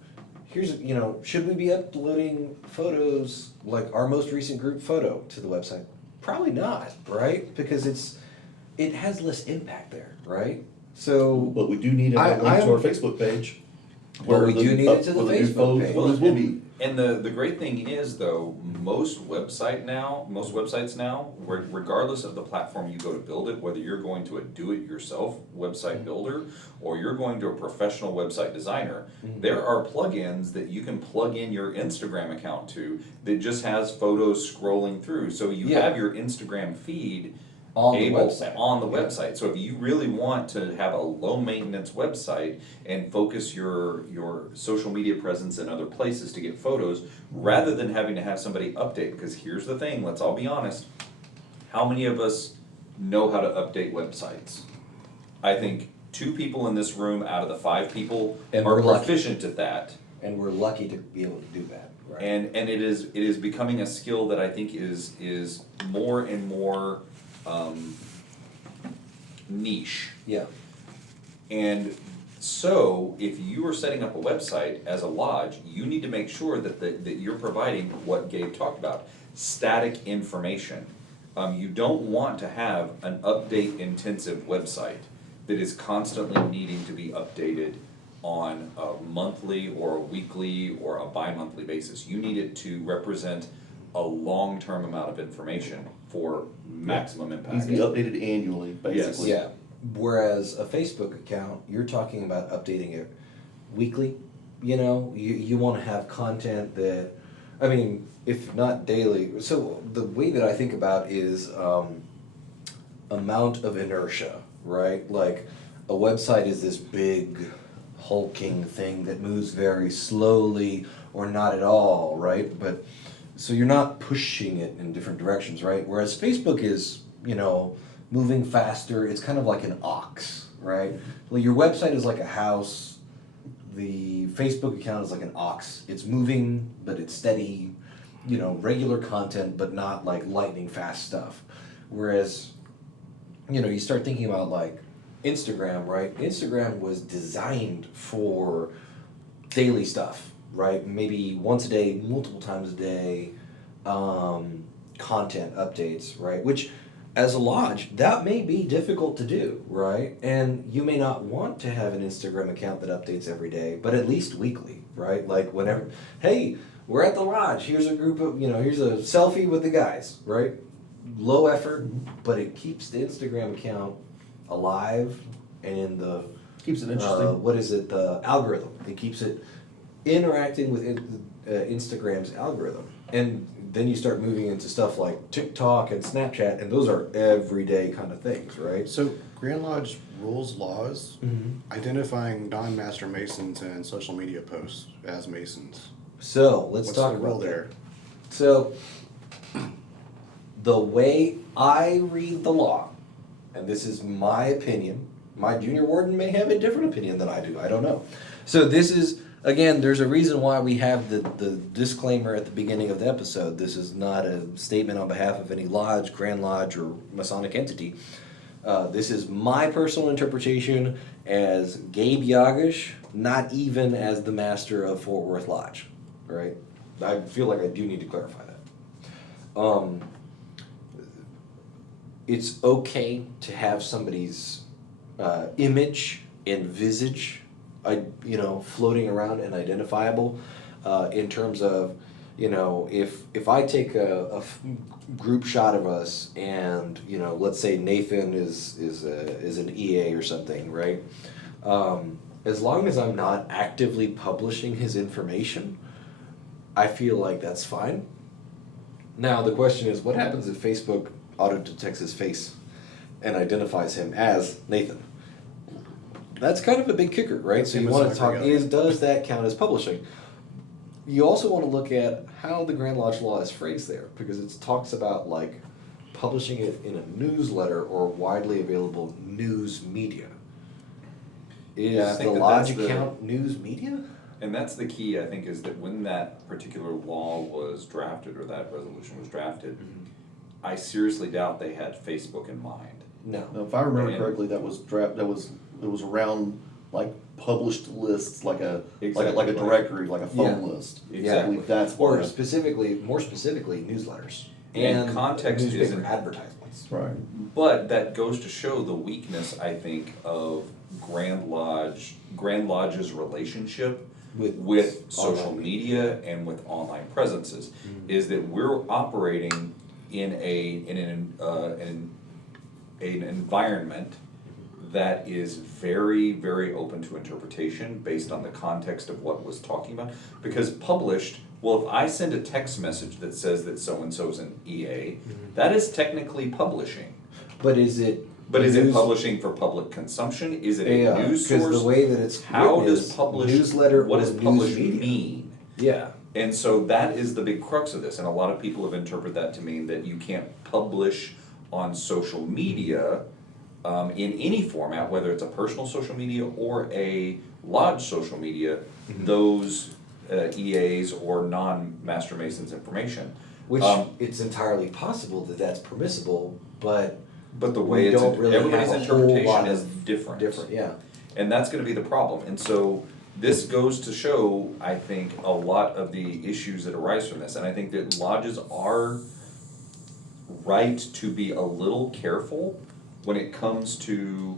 here's, should we be uploading photos, like our most recent group photo, to the website? Probably not, right? Because it has less impact there, right? So, But we do need a I- link to our I'm- Facebook page. Well, we do need it to the where new Facebook page. photos will be. And the great thing is, though, most websites now, regardless of the platform you go to build it, whether you're going to a do-it-yourself website builder or you're going to a professional website designer, there are plugins that you can plug in your Instagram account to that just has photos scrolling through. So you Yeah. have your Instagram feed On the able website. on the Yeah. website. So if you really want to have a low maintenance website and focus your social media presence in other places to get photos, rather than having to have somebody update, because here's the thing, let's all be honest, how many of us know how to update websites? I think 2 people in this room out of the 5 people And are we're lucky. proficient at that. and we're lucky to be able to do that, right? And it is becoming a skill that I think is more and more niche. Yeah. And so, if you are setting up a website as a lodge, you need to make sure that you're providing what Gabe talked about, static information. You don't want to have an update-intensive website that is constantly needing to be updated on a monthly or a weekly or a bi-monthly basis. You need it to represent a long-term amount of information for maximum impact. Needs to be updated annually, basically. Yeah. Whereas a Facebook account, you're talking about updating it weekly. You want to have content that, I mean, if not daily. So the way that I think about is amount of inertia, right? Like a website is this big hulking thing that moves very slowly or not at all, right? But so you're not pushing it in different directions, right? Whereas Facebook is, moving faster. It's kind of like an ox, right? Well, your website is like a house. The Facebook account is like an ox. It's moving, but it's steady. regular content, but not like lightning fast stuff. Whereas, you start thinking about like Instagram, right? Instagram was designed for daily stuff, right? Maybe once a day, multiple times a day, content updates, right? Which, as a lodge, that may be difficult to do, right? And you may not want to have an Instagram account that updates every day, but at least weekly, right? Like whenever, hey, we're at the lodge. Here's a group of, here's a selfie with the guys, right? Low effort, but it keeps the Instagram account alive and in the Keeps it interesting. The algorithm. It keeps it interacting with Instagram's algorithm. And then you start moving into stuff like TikTok and Snapchat, and those are everyday kind of things, right? So Grand Lodge rules laws identifying non-master masons and social media posts as masons. So let's What's talk the rule about there? that. So the way I read the law, and this is my opinion, my junior warden may have a different opinion than I do. I don't know. So this is, again, there's a reason why we have the disclaimer at the beginning of the episode. This is not a statement on behalf of any lodge, Grand Lodge, or Masonic entity. This is my personal interpretation as Gabe Yagish, not even as the master of Fort Worth Lodge, right? I feel like I do need to clarify that. It's okay to have somebody's image and visage, floating around and identifiable, in terms of, if I take a group shot of us and, let's say Nathan is an EA or something, right? As long as I'm not actively publishing his information, I feel like that's fine. Now the question is, what happens if Facebook auto detects his face and identifies him as Nathan? That's kind of a big kicker, right? So you want to talk, does that count as publishing? You also want to look at how the Grand Lodge law is phrased there, because it talks about like publishing it in a newsletter or widely available news media. Is the lodge account news media? And that's the key, I think, is that when that particular law was drafted, or that resolution was drafted, I seriously doubt they had Facebook in mind. No. Now, if I remember correctly, it was around like published lists, like a directory, like a phone list. Exactly. That's Or where more specifically, newsletters And context newspaper isn't advertisements. right. But that goes to show the weakness, I think, of Grand Lodge's relationship with social media and with online presences, is that we're operating in an environment that is very, very open to interpretation based on the context of what was talking about. Because published, well, if I send a text message that says that so-and-so's an EA, that is technically publishing. But is it publishing for public consumption? Is it a news source? Because the way that it's How written does is publish, newsletter what or does news publish media. mean? Yeah. And so that is the big crux of this, and a lot of people have interpreted that to mean that you can't publish on social media in any format, whether it's a personal social media or a lodge social media, those EAs or non-Master Masons information. Which it's entirely possible that that's permissible, but the way we don't really everybody's have a whole interpretation lot is of different. yeah. And that's gonna be the problem. And so this goes to show, I think, a lot of the issues that arise from this. And I think that lodges are right to be a little careful when it comes to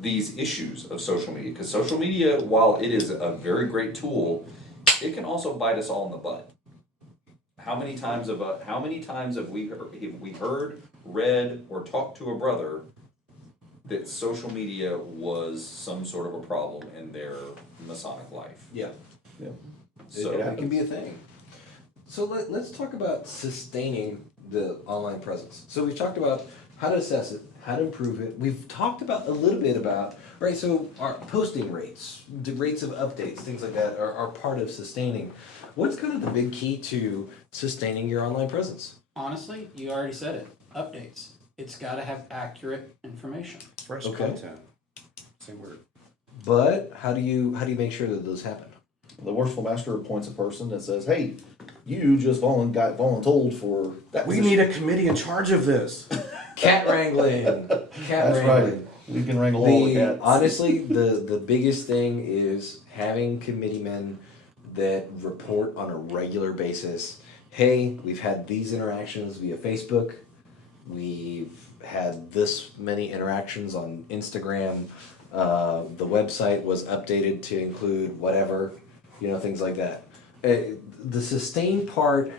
these issues of social media. Because social media, while it is a very great tool, it can also bite us all in the butt. How many times have we heard, read, or talked to a brother that social media was some sort of a problem in their Masonic life? Yeah. Yeah. So It can be a thing. So let's talk about sustaining the online presence. So we've talked about how to assess it, how to improve it. We've talked about a little bit about, right, so our posting rates, the rates of updates, things like that are part of sustaining. What's kind of the big key to sustaining your online presence? Honestly, you already said it. Updates. It's got to have accurate information. Fresh Okay. content. Same word. But how do you make sure that those happen? The worshipful master appoints a person that says, hey, you just got voluntold for that We position. need a committee in charge of this. Cat wrangling. Cat That's wrangling. right. We can wrangle all the cats. Honestly, the biggest thing is having committee men that report on a regular basis. Hey, we've had these interactions via Facebook. We've had this many interactions on Instagram. The website was updated to include whatever, things like that. The sustain part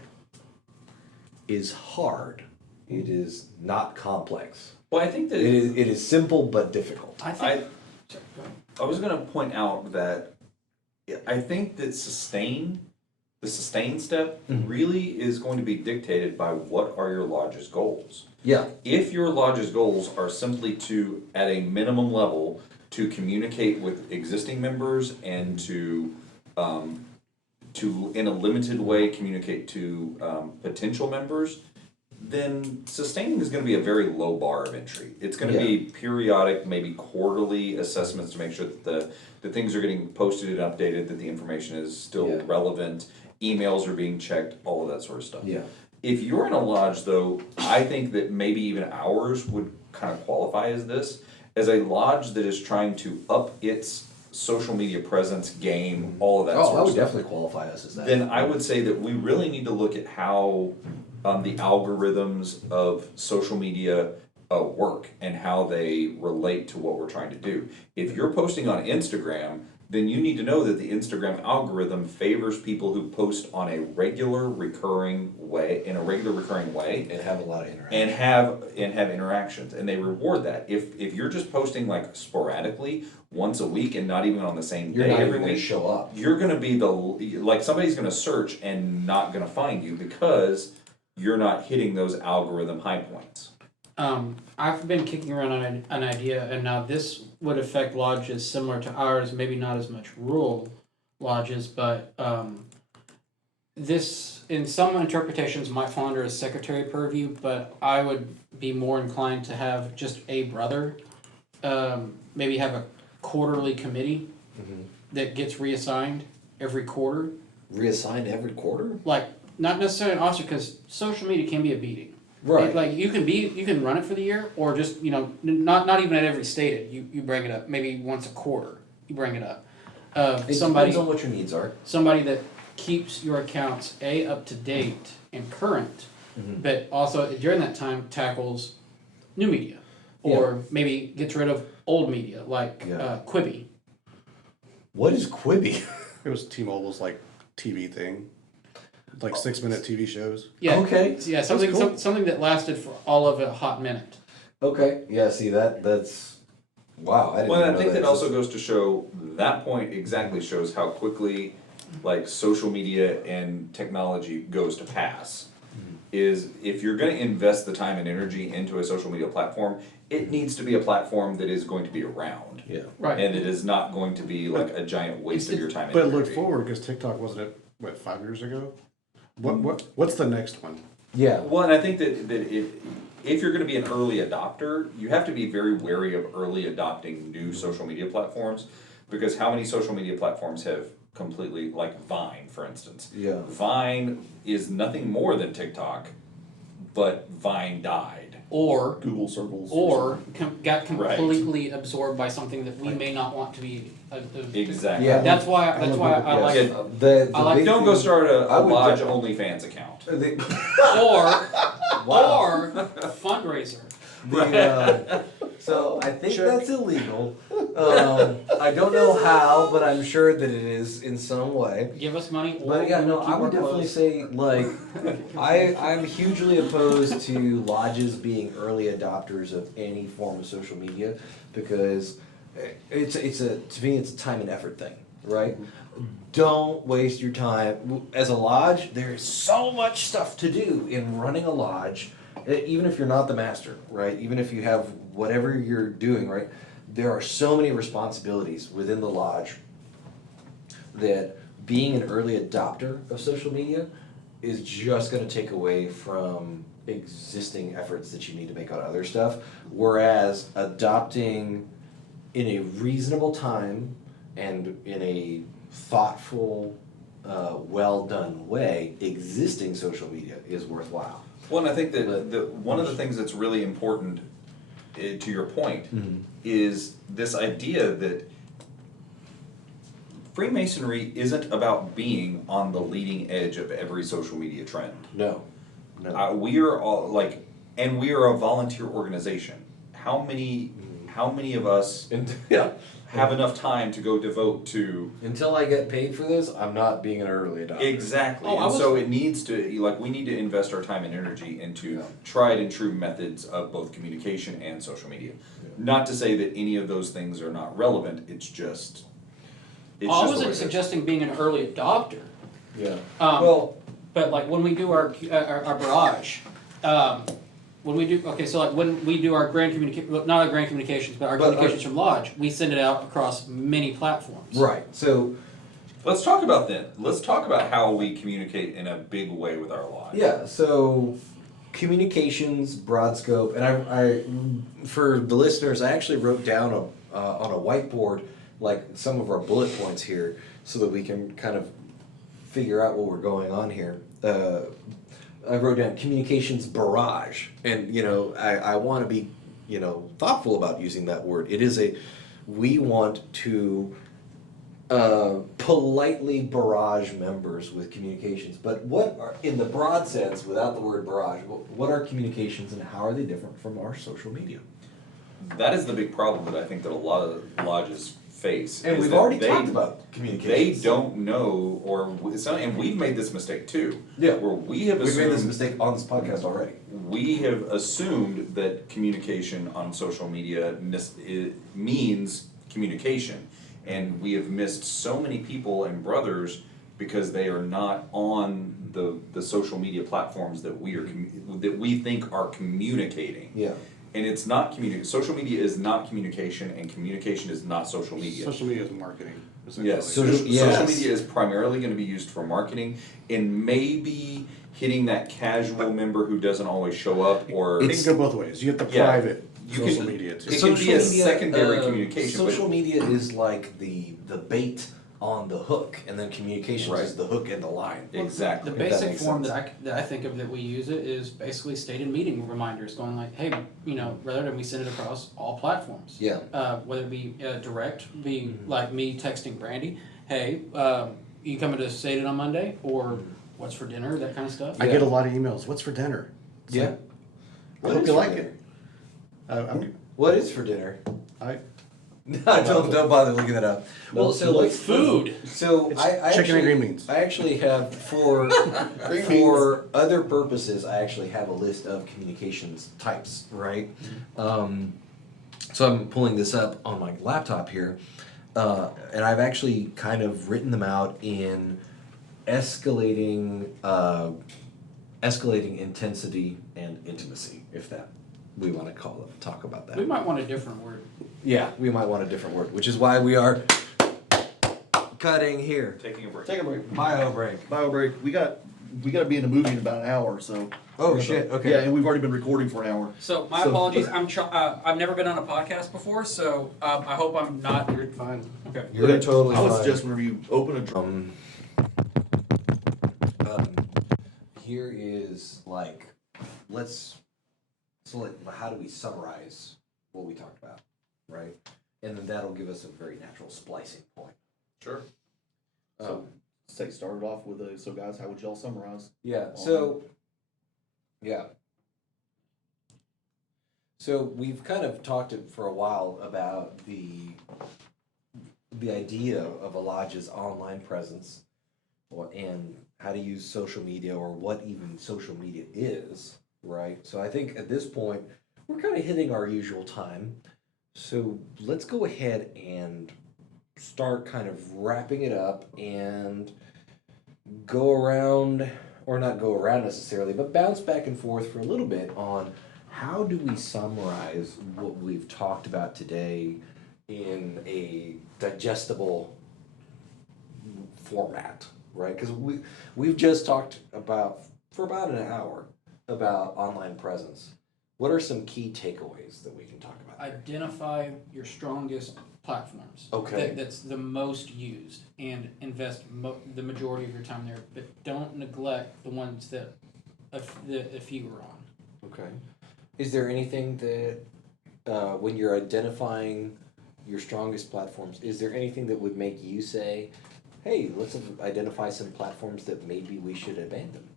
is hard. It is not complex. Well, I think that It is simple but difficult. I think. I was going to point out that I think that the sustain step really is going to be dictated by what are your lodge's goals. Yeah. If your lodge's goals are simply to, at a minimum level, to communicate with existing members and to in a limited way communicate to potential members, then sustaining is going to be a very low bar of entry. It's going to be periodic, maybe quarterly assessments to make sure that the things are getting posted and updated, that the information is still relevant, emails are being checked, all of that sort of stuff. Yeah. If you're in a lodge, though, I think that maybe even ours would kind of qualify as this, as a lodge that is trying to up its social media presence, game, all of that sort I of would stuff. definitely qualify us as that. Then I would say that we really need to look at how the algorithms of social media work and how they relate to what we're trying to do. If you're posting on Instagram, then you need to know that the Instagram algorithm favors people who post on a regular recurring way, and have a lot of interaction. and have interactions, and they reward that. If you're just posting like sporadically once a week and not even on the same You're day not every even going to week, show up. you're going to be somebody's going to search and not going to find you because you're not hitting those algorithm high points. I've been kicking around an idea, and now this would affect lodges similar to ours, maybe not as much rural lodges, but this, in some interpretations, might fall under a secretary purview, but I would be more inclined to have just a brother, maybe have a quarterly committee that gets reassigned every quarter. Reassigned every quarter? Like, not necessarily an officer, because social media can be a beating. Right. Like you can run it for the year, or just not even at every stated. You bring it up maybe once a quarter. You bring it up. It depends on what your needs are. Somebody that keeps your accounts up to date and current, but also during that time tackles new media, or maybe gets rid of old media like Quibi. What is Quibi? It was T-Mobile's like TV thing, like 6-minute TV shows. Yeah. Okay. Yeah. Something cool. something that lasted for all of a hot minute. Okay. Yeah. See that's wow. I didn't Well, even I know think that that also goes to show that point exactly shows how quickly, like, social media and technology goes to pass. Is if you're going to invest the time and energy into a social media platform, it needs to be a platform that is going to be around. Yeah. Right. And it is not going to be like a giant waste of your time and But energy. look forward, because TikTok wasn't it 5 years ago? What's the next one? Yeah. Well, and I think that if you're going to be an early adopter, you have to be very wary of early adopting new social media platforms, because how many social media platforms have completely, like Vine, for instance. Yeah. Vine is nothing more than TikTok, but Vine died. Or Google circles. or got completely absorbed by something that we may not want to be. Exactly. Yeah. That's why I like. Yeah. The I like- big Don't go thing- start a I would Lodge de- OnlyFans account. Or fundraiser. So I think that's illegal. I don't know how, but I'm sure that it is in some way. Give us money. Or But yeah, we no, will keep I our would definitely clothes. say like I'm hugely opposed to lodges being early adopters of any form of social media, because to me it's a time and effort thing, right? Don't waste your time. As a lodge, there's so much stuff to do in running a lodge, even if you're not the master, right? Even if you have whatever you're doing, right? There are so many responsibilities within the lodge that being an early adopter of social media is just going to take away from existing efforts that you need to make on other stuff. Whereas adopting in a reasonable time and in a thoughtful, well done way, existing social media is worthwhile. Well, and I think that one of the things that's really important, to your point, is this idea that Freemasonry isn't about being on the leading edge of every social media trend. No. No. We are all like, and we are a volunteer organization. How many of us And, yeah. have enough time to go devote to Until I get paid for this, I'm not being an early adopter. exactly? Oh, I And was- so it needs to, like, we need to invest our time and energy into tried and true methods of both communication and social media. Not to say that any of those things are not relevant. It's just. I the way wasn't it is. suggesting being an early adopter, Yeah. well, but like when we do our barrage, when we do, okay, so like when we do our not our grand communications, but our But, communications from Lodge, we send it out across many platforms. Right. So, Let's talk about that. Let's talk about how we communicate in a big way with our lives. yeah, so communications, broad scope, and I for the listeners, I actually wrote down on a whiteboard like some of our bullet points here so that we can kind of figure out what we're going on here. I wrote down communications barrage, and I want to be thoughtful about using that word. It is we want to politely barrage members with communications, but what are, in the broad sense, without the word barrage, what are communications and how are they different from our social media? That is the big problem that I think that a lot of lodges face. And is we've that already they- talked about They communications. don't know, and we've made this mistake too. Yeah. Where we have We've made this assumed, mistake on this podcast already. we have assumed that communication on social media means communication. And we have missed so many people and brothers because they are not on the social media platforms that that we think are communicating. Yeah. And it's not social media is not communication, and communication is not social media. Social media is marketing, essentially. Yes, social media is primarily going to be used for marketing and maybe hitting that casual member who doesn't always show up, or It can go both ways. You get the Yeah. private You social can- media too. it can be a secondary communication, but- Social media is like the bait on the hook, and then communications Right. is the hook and the line. Exactly. The If that basic makes form sense. that I think of that we use it is basically stated meeting reminders, going like, hey, rather than we send it across all platforms. Yeah. Whether it be direct, like me texting Brandy, hey, you coming to Stated on Monday, or what's for dinner, that kind of stuff. I get a lot of emails. What's for dinner? It's Yeah. like, I What hope is you for like dinner? it. What is for dinner? I don't bother looking that up. Well, so like food. So It's I chicken actually, and green beans. I actually have for other purposes. I actually have a list of communications types, right? So I'm pulling this up on my laptop here, and I've actually kind of written them out in escalating intensity and intimacy, if that we want to talk about that. We might want a different word. Yeah, we might want a different word, which is why we are cutting here. Taking a break. Take a break. Bio break. Bio break. We got to be in the movie in about an hour, so. Oh, shit, okay. Yeah, and we've already been recording for an hour. So my apologies. I've never been on a podcast before, so I hope I'm not. You're fine. Okay. You're totally I would fine. suggest whenever you open a Here is like, how do we summarize what we talked about, right? And then that'll give us a very natural splicing point. Sure. So, say started off with so guys, how would y'all summarize? So we've kind of talked for a while about the idea of a lodge's online presence, and how to use social media, or what even social media is, right? So I think at this point we're kind of hitting our usual time. So let's go ahead and start kind of wrapping it up and go around, or not go around necessarily, but bounce back and forth for a little bit on how do we summarize what we've talked about today in a digestible format, right? Because we've just talked about, for about an hour, about online presence. What are some key takeaways that we can talk about? Identify your strongest platforms. Okay. That's the most used, and invest the majority of your time there. But don't neglect the ones that a few are on. Okay. Is there anything that, when you're identifying your strongest platforms, is there anything that would make you say, hey, let's identify some platforms that maybe we should abandon?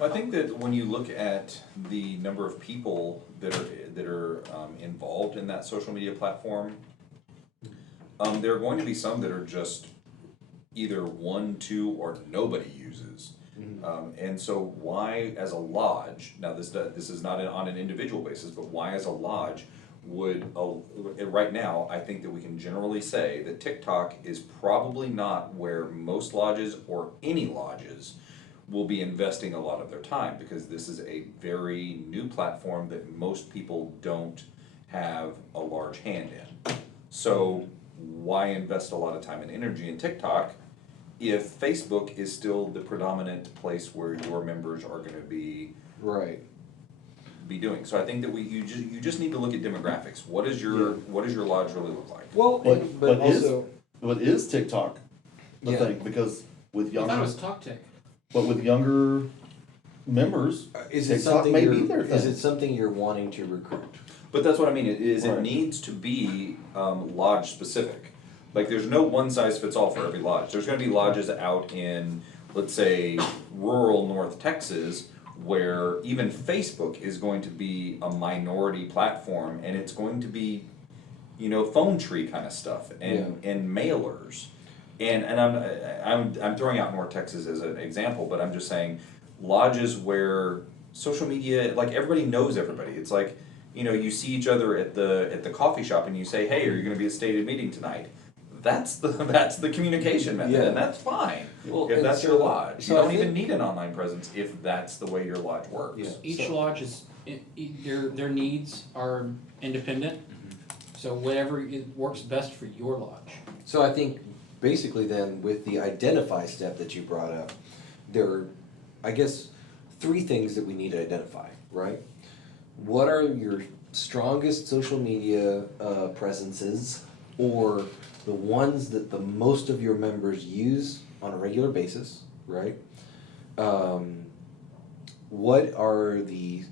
I think that when you look at the number of people that are involved in that social media platform, there are going to be some that are just either one, two, or nobody uses. And so why, as a lodge, now this is not on an individual basis, but why as a lodge would, right now, I think that we can generally say that TikTok is probably not where most lodges or any lodges will be investing a lot of their time, because this is a very new platform that most people don't have a large hand in. So why invest a lot of time and energy in TikTok if Facebook is still the predominant place where your members are going to be Right. doing? So I think that you just need to look at demographics. What is your lodge really look like? Well, But also, is TikTok the Yeah. thing? Because with I thought it younger, was TalkTick. but with younger members, is it TikTok something may be their is thing. it something you're wanting to recruit? But that's what I mean, it Right. needs to be lodge specific. Like, there's no one size fits all for every lodge. There's gonna be lodges out in, let's say, rural North Texas, where even Facebook is going to be a minority platform, and it's going to be, phone tree kind of stuff, and mailers. And I'm throwing out North Texas as an example, but I'm just saying, lodges where social media, like, everybody knows everybody. It's like, you see each other at the coffee shop and you say, hey, are you gonna be at stated meeting tonight? That's the communication method, Yeah. and that's fine. Well, If and that's so- your lodge, so you I don't even think- need an online presence if that's the way your lodge works. Yeah. Each So- lodge is their needs are independent. So whatever works best for your lodge. So I think basically then with the identify step that you brought up, there are, I guess, three things that we need to identify, right? What are your strongest social media presences, or the ones that the most of your members use on a regular basis, right? What are the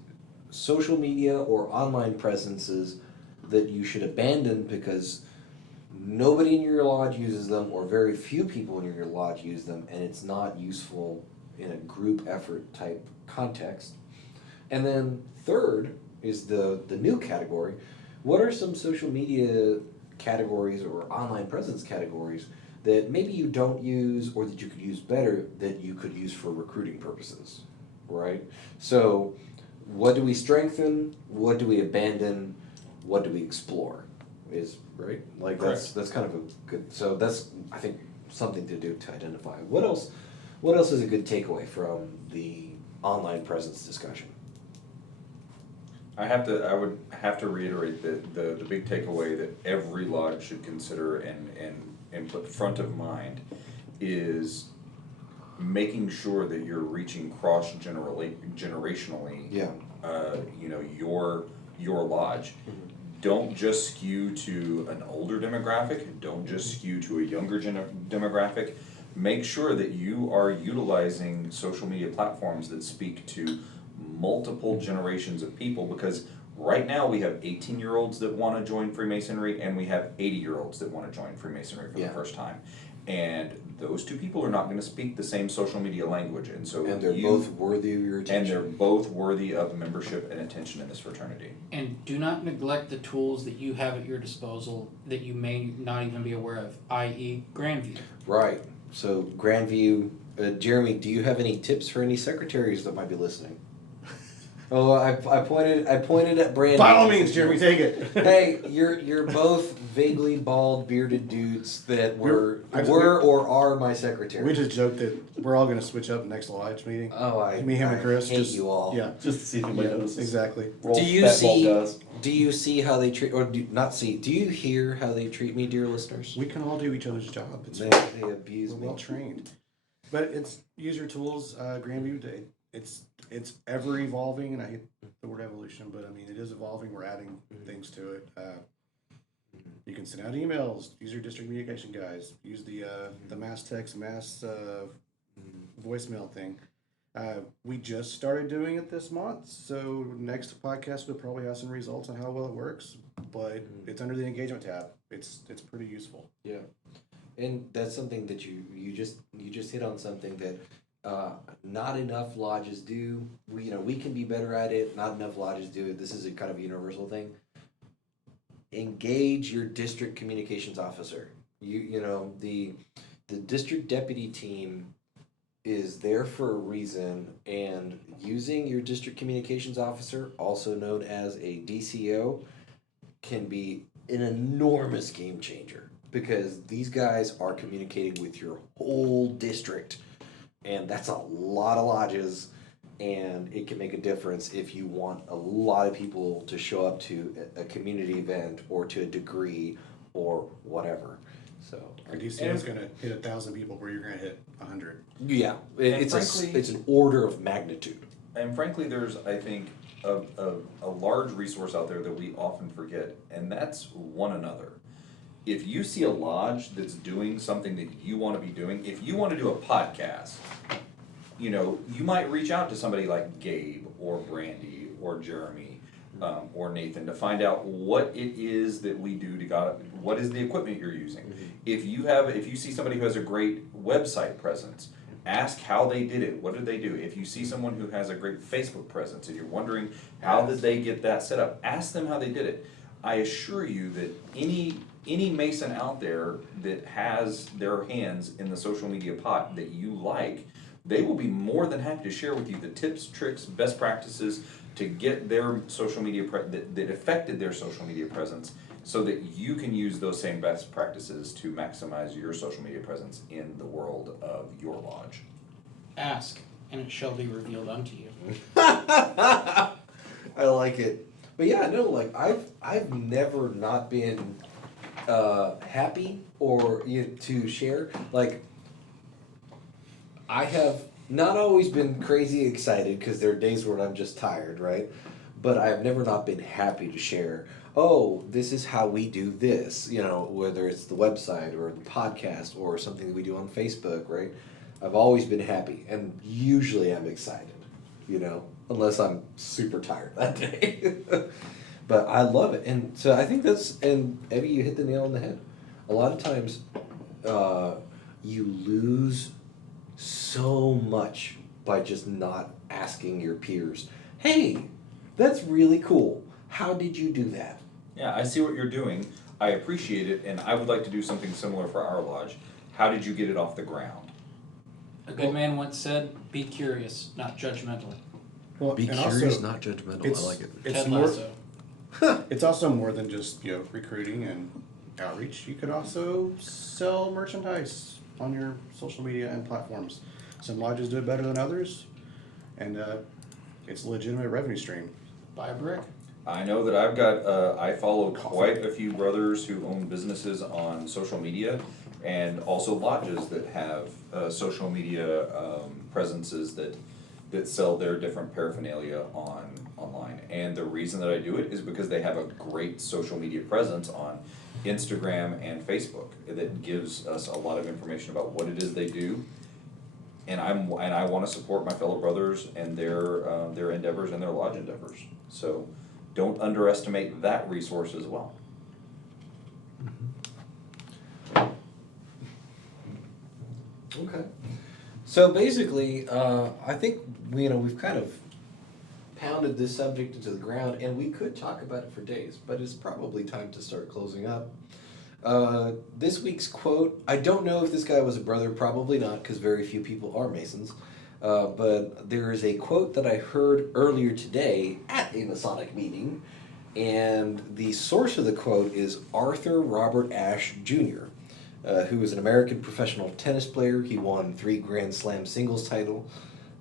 social media or online presences that you should abandon because nobody in your lodge uses them, or very few people in your lodge use them, and it's not useful in a group effort type context? And then third is the new category. What are some social media categories or online presence categories that maybe you don't use, or that you could use better, that you could use for recruiting purposes, right? So what do we strengthen? What do we abandon? What do we explore? Is right? Like that's kind of a good, so that's, I think, something to do to identify. What else is a good takeaway from the online presence discussion? I would have to reiterate that the big takeaway that every lodge should consider and put front of mind is making sure that you're reaching generationally. Yeah. Your lodge. Don't just skew to an older demographic. Don't just skew to a younger demographic. Make sure that you are utilizing social media platforms that speak to multiple generations of people, because right now we have 18-year-olds that want to join Freemasonry, and we have 80-year-olds that want to join Freemasonry for the first time. And those two people are not going to speak the same social media language, and so And they're both worthy of your attention. and they're both worthy of membership and attention in this fraternity. And do not neglect the tools that you have at your disposal that you may not even be aware of, i.e. Grandview. Right. So Grandview, Jeremy, do you have any tips for any secretaries that might be listening? Oh, I pointed at Brandon. By all means, Jeremy, take it. Hey, you're both vaguely bald, bearded dudes that were I just- or are my secretaries. We just joked that we're all going to switch up next lodge meeting. Oh, Me, him, and Chris. hate you all. Yeah, Just to see if anybody yeah, notices. exactly. We're all Do you fat, bald see? guys. Do you see how they treat, or do not see? Do you hear how they treat me, dear listeners? We can all do each other's job. It's They abuse we're me. well trained. But it's use your tools, Grandview. it's ever evolving, and I hate the word evolution, but I mean it is evolving. We're adding things to it. You can send out emails. Use your district communication guys. Use the mass text, mass voicemail thing. We just started doing it this month, so next podcast we'll probably have some results on how well it works. But it's under the engagement tab. It's pretty useful. Yeah, and that's something that you just hit on something that not enough lodges do. We can be better at it. Not enough lodges do it. This is a kind of universal thing. Engage your district communications officer. The district deputy team is there for a reason, and using your district communications officer, also known as a DCO, can be an enormous game changer, because these guys are communicating with your whole district, and that's a lot of lodges, and it can make a difference if you want a lot of people to show up to a community event or to a degree or whatever. So Our DCO is going to hit 1,000 people where you're going to hit 100. yeah, And frankly- it's an order of magnitude. And frankly, there's, I think, a large resource out there that we often forget, and that's one another. If you see a lodge that's doing something that you want to be doing, if you want to do a podcast, you might reach out to somebody like Gabe or Brandy or Jeremy or Nathan to find out what it is that we do what is the equipment you're using. If you see somebody who has a great website presence, ask how they did it. What did they do? If you see someone who has a great Facebook presence and you're wondering how did they get that set up, ask them how they did it. I assure you that any Mason out there that has their hands in the social media pot that you like, they will be more than happy to share with you the tips, tricks, best practices to get their social media that affected their social media presence, so that you can use those same best practices to maximize your social media presence in the world of your lodge. Ask, and it shall be revealed unto you. I like it. But yeah, no, like I've never not been happy or to share. Like, I have not always been crazy excited, because there are days when I'm just tired, right? But I have never not been happy to share. Oh, this is how we do this, whether it's the website or the podcast or something that we do on Facebook, right? I've always been happy, and usually I'm excited, unless I'm super tired that day. But I love it, and so I think and Evie, you hit the nail on the head. A lot of times, you lose so much by just not asking your peers, hey, that's really cool. How did you do that? Yeah, I see what you're doing. I appreciate it, and I would like to do something similar for our lodge. How did you get it off the ground? A good man once said, be curious, not judgmental. Well, Be and curious, also, not judgmental. it's- I like it. It's Ted more. Lasso. It's also more than just recruiting and outreach. You could also sell merchandise on your social media and platforms. Some lodges do it better than others, and it's a legitimate revenue stream. Buy a brick. I know that I've got, I follow quite a few brothers who own businesses on social media, and also lodges that have social media presences that sell their different paraphernalia online. And the reason that I do it is because they have a great social media presence on Instagram and Facebook that gives us a lot of information about what it is they do. And I want to support my fellow brothers and their endeavors and their lodge endeavors. So don't underestimate that resource as well. Okay. So basically, I think we've kind of pounded this subject into the ground, and we could talk about it for days, but it's probably time to start closing up. This week's quote, I don't know if this guy was a brother, probably not, because very few people are Masons, but there is a quote that I heard earlier today at a Masonic meeting, and the source of the quote is Arthur Robert Ashe Jr., who is an American professional tennis player. He won 3 Grand Slam singles titles,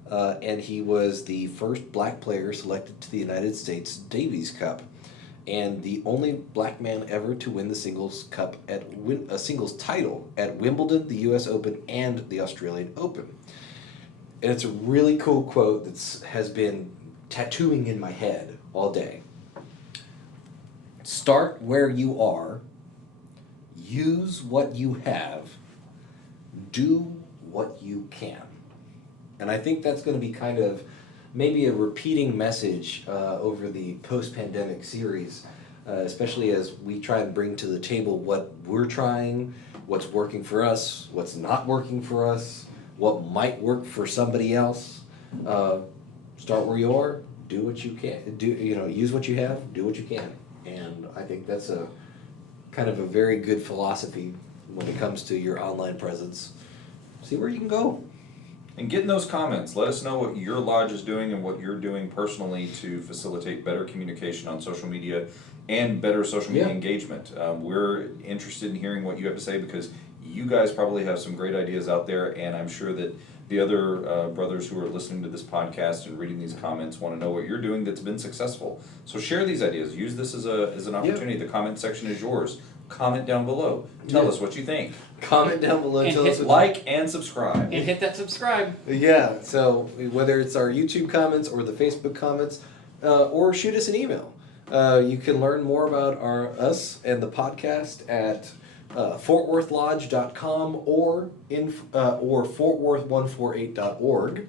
and he was the first black player selected to the United States Davis Cup, and the only black man ever to win the singles cup a singles title at Wimbledon, the U.S. Open, and the Australian Open. And it's a really cool quote that has been tattooing in my head all day. Start where you are, use what you have, do what you can. And I think that's going to be kind of maybe a repeating message over the post-pandemic series, especially as we try and bring to the table what we're trying, what's working for us, what's not working for us, what might work for somebody else. Start where you are, do what you can, use what you have, do what you can. And I think that's a kind of a very good philosophy when it comes to your online presence. See where you can go. And get in those comments. Let us know what your lodge is doing and what you're doing personally to facilitate better communication on social media and better social media engagement. We're interested in hearing what you have to say because you guys probably have some great ideas out there, and I'm sure that the other brothers who are listening to this podcast and reading these comments want to know what you're doing that's been successful. So share these ideas. Use this as an opportunity. The comment section is yours. Comment down below. Tell us what you think. Comment down below. And Tell hit us what Like and subscribe. And hit that subscribe. Yeah, so whether it's our YouTube comments or the Facebook comments, or shoot us an email. You can learn more about us and the podcast at fortworthlodge.com or fortworth148.org.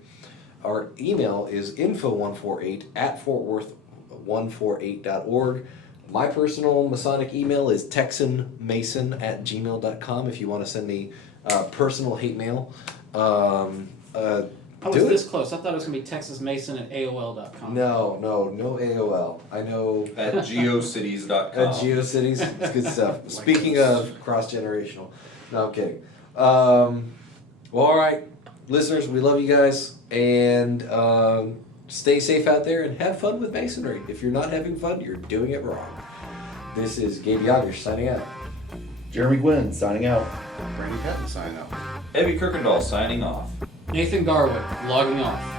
Our email is info148@fortworth148.org. My personal Masonic email is texanmason@gmail.com if you want to send me personal hate mail. I was Do this it. close. I thought it was going to be texasmason@aol.com. No AOL. I know At geocities.com. at GeoCities. It's good stuff. Speaking of cross-generational. No, I'm kidding. Well, all right. Listeners, we love you guys. And stay safe out there and have fun with Masonry. If you're not having fun, you're doing it wrong. This is Gabe Yoggers signing out. Jeremy Gwynn signing out. Brandy Patton signing out. Evie Kirkendall signing off. Nathan Garwood, logging off.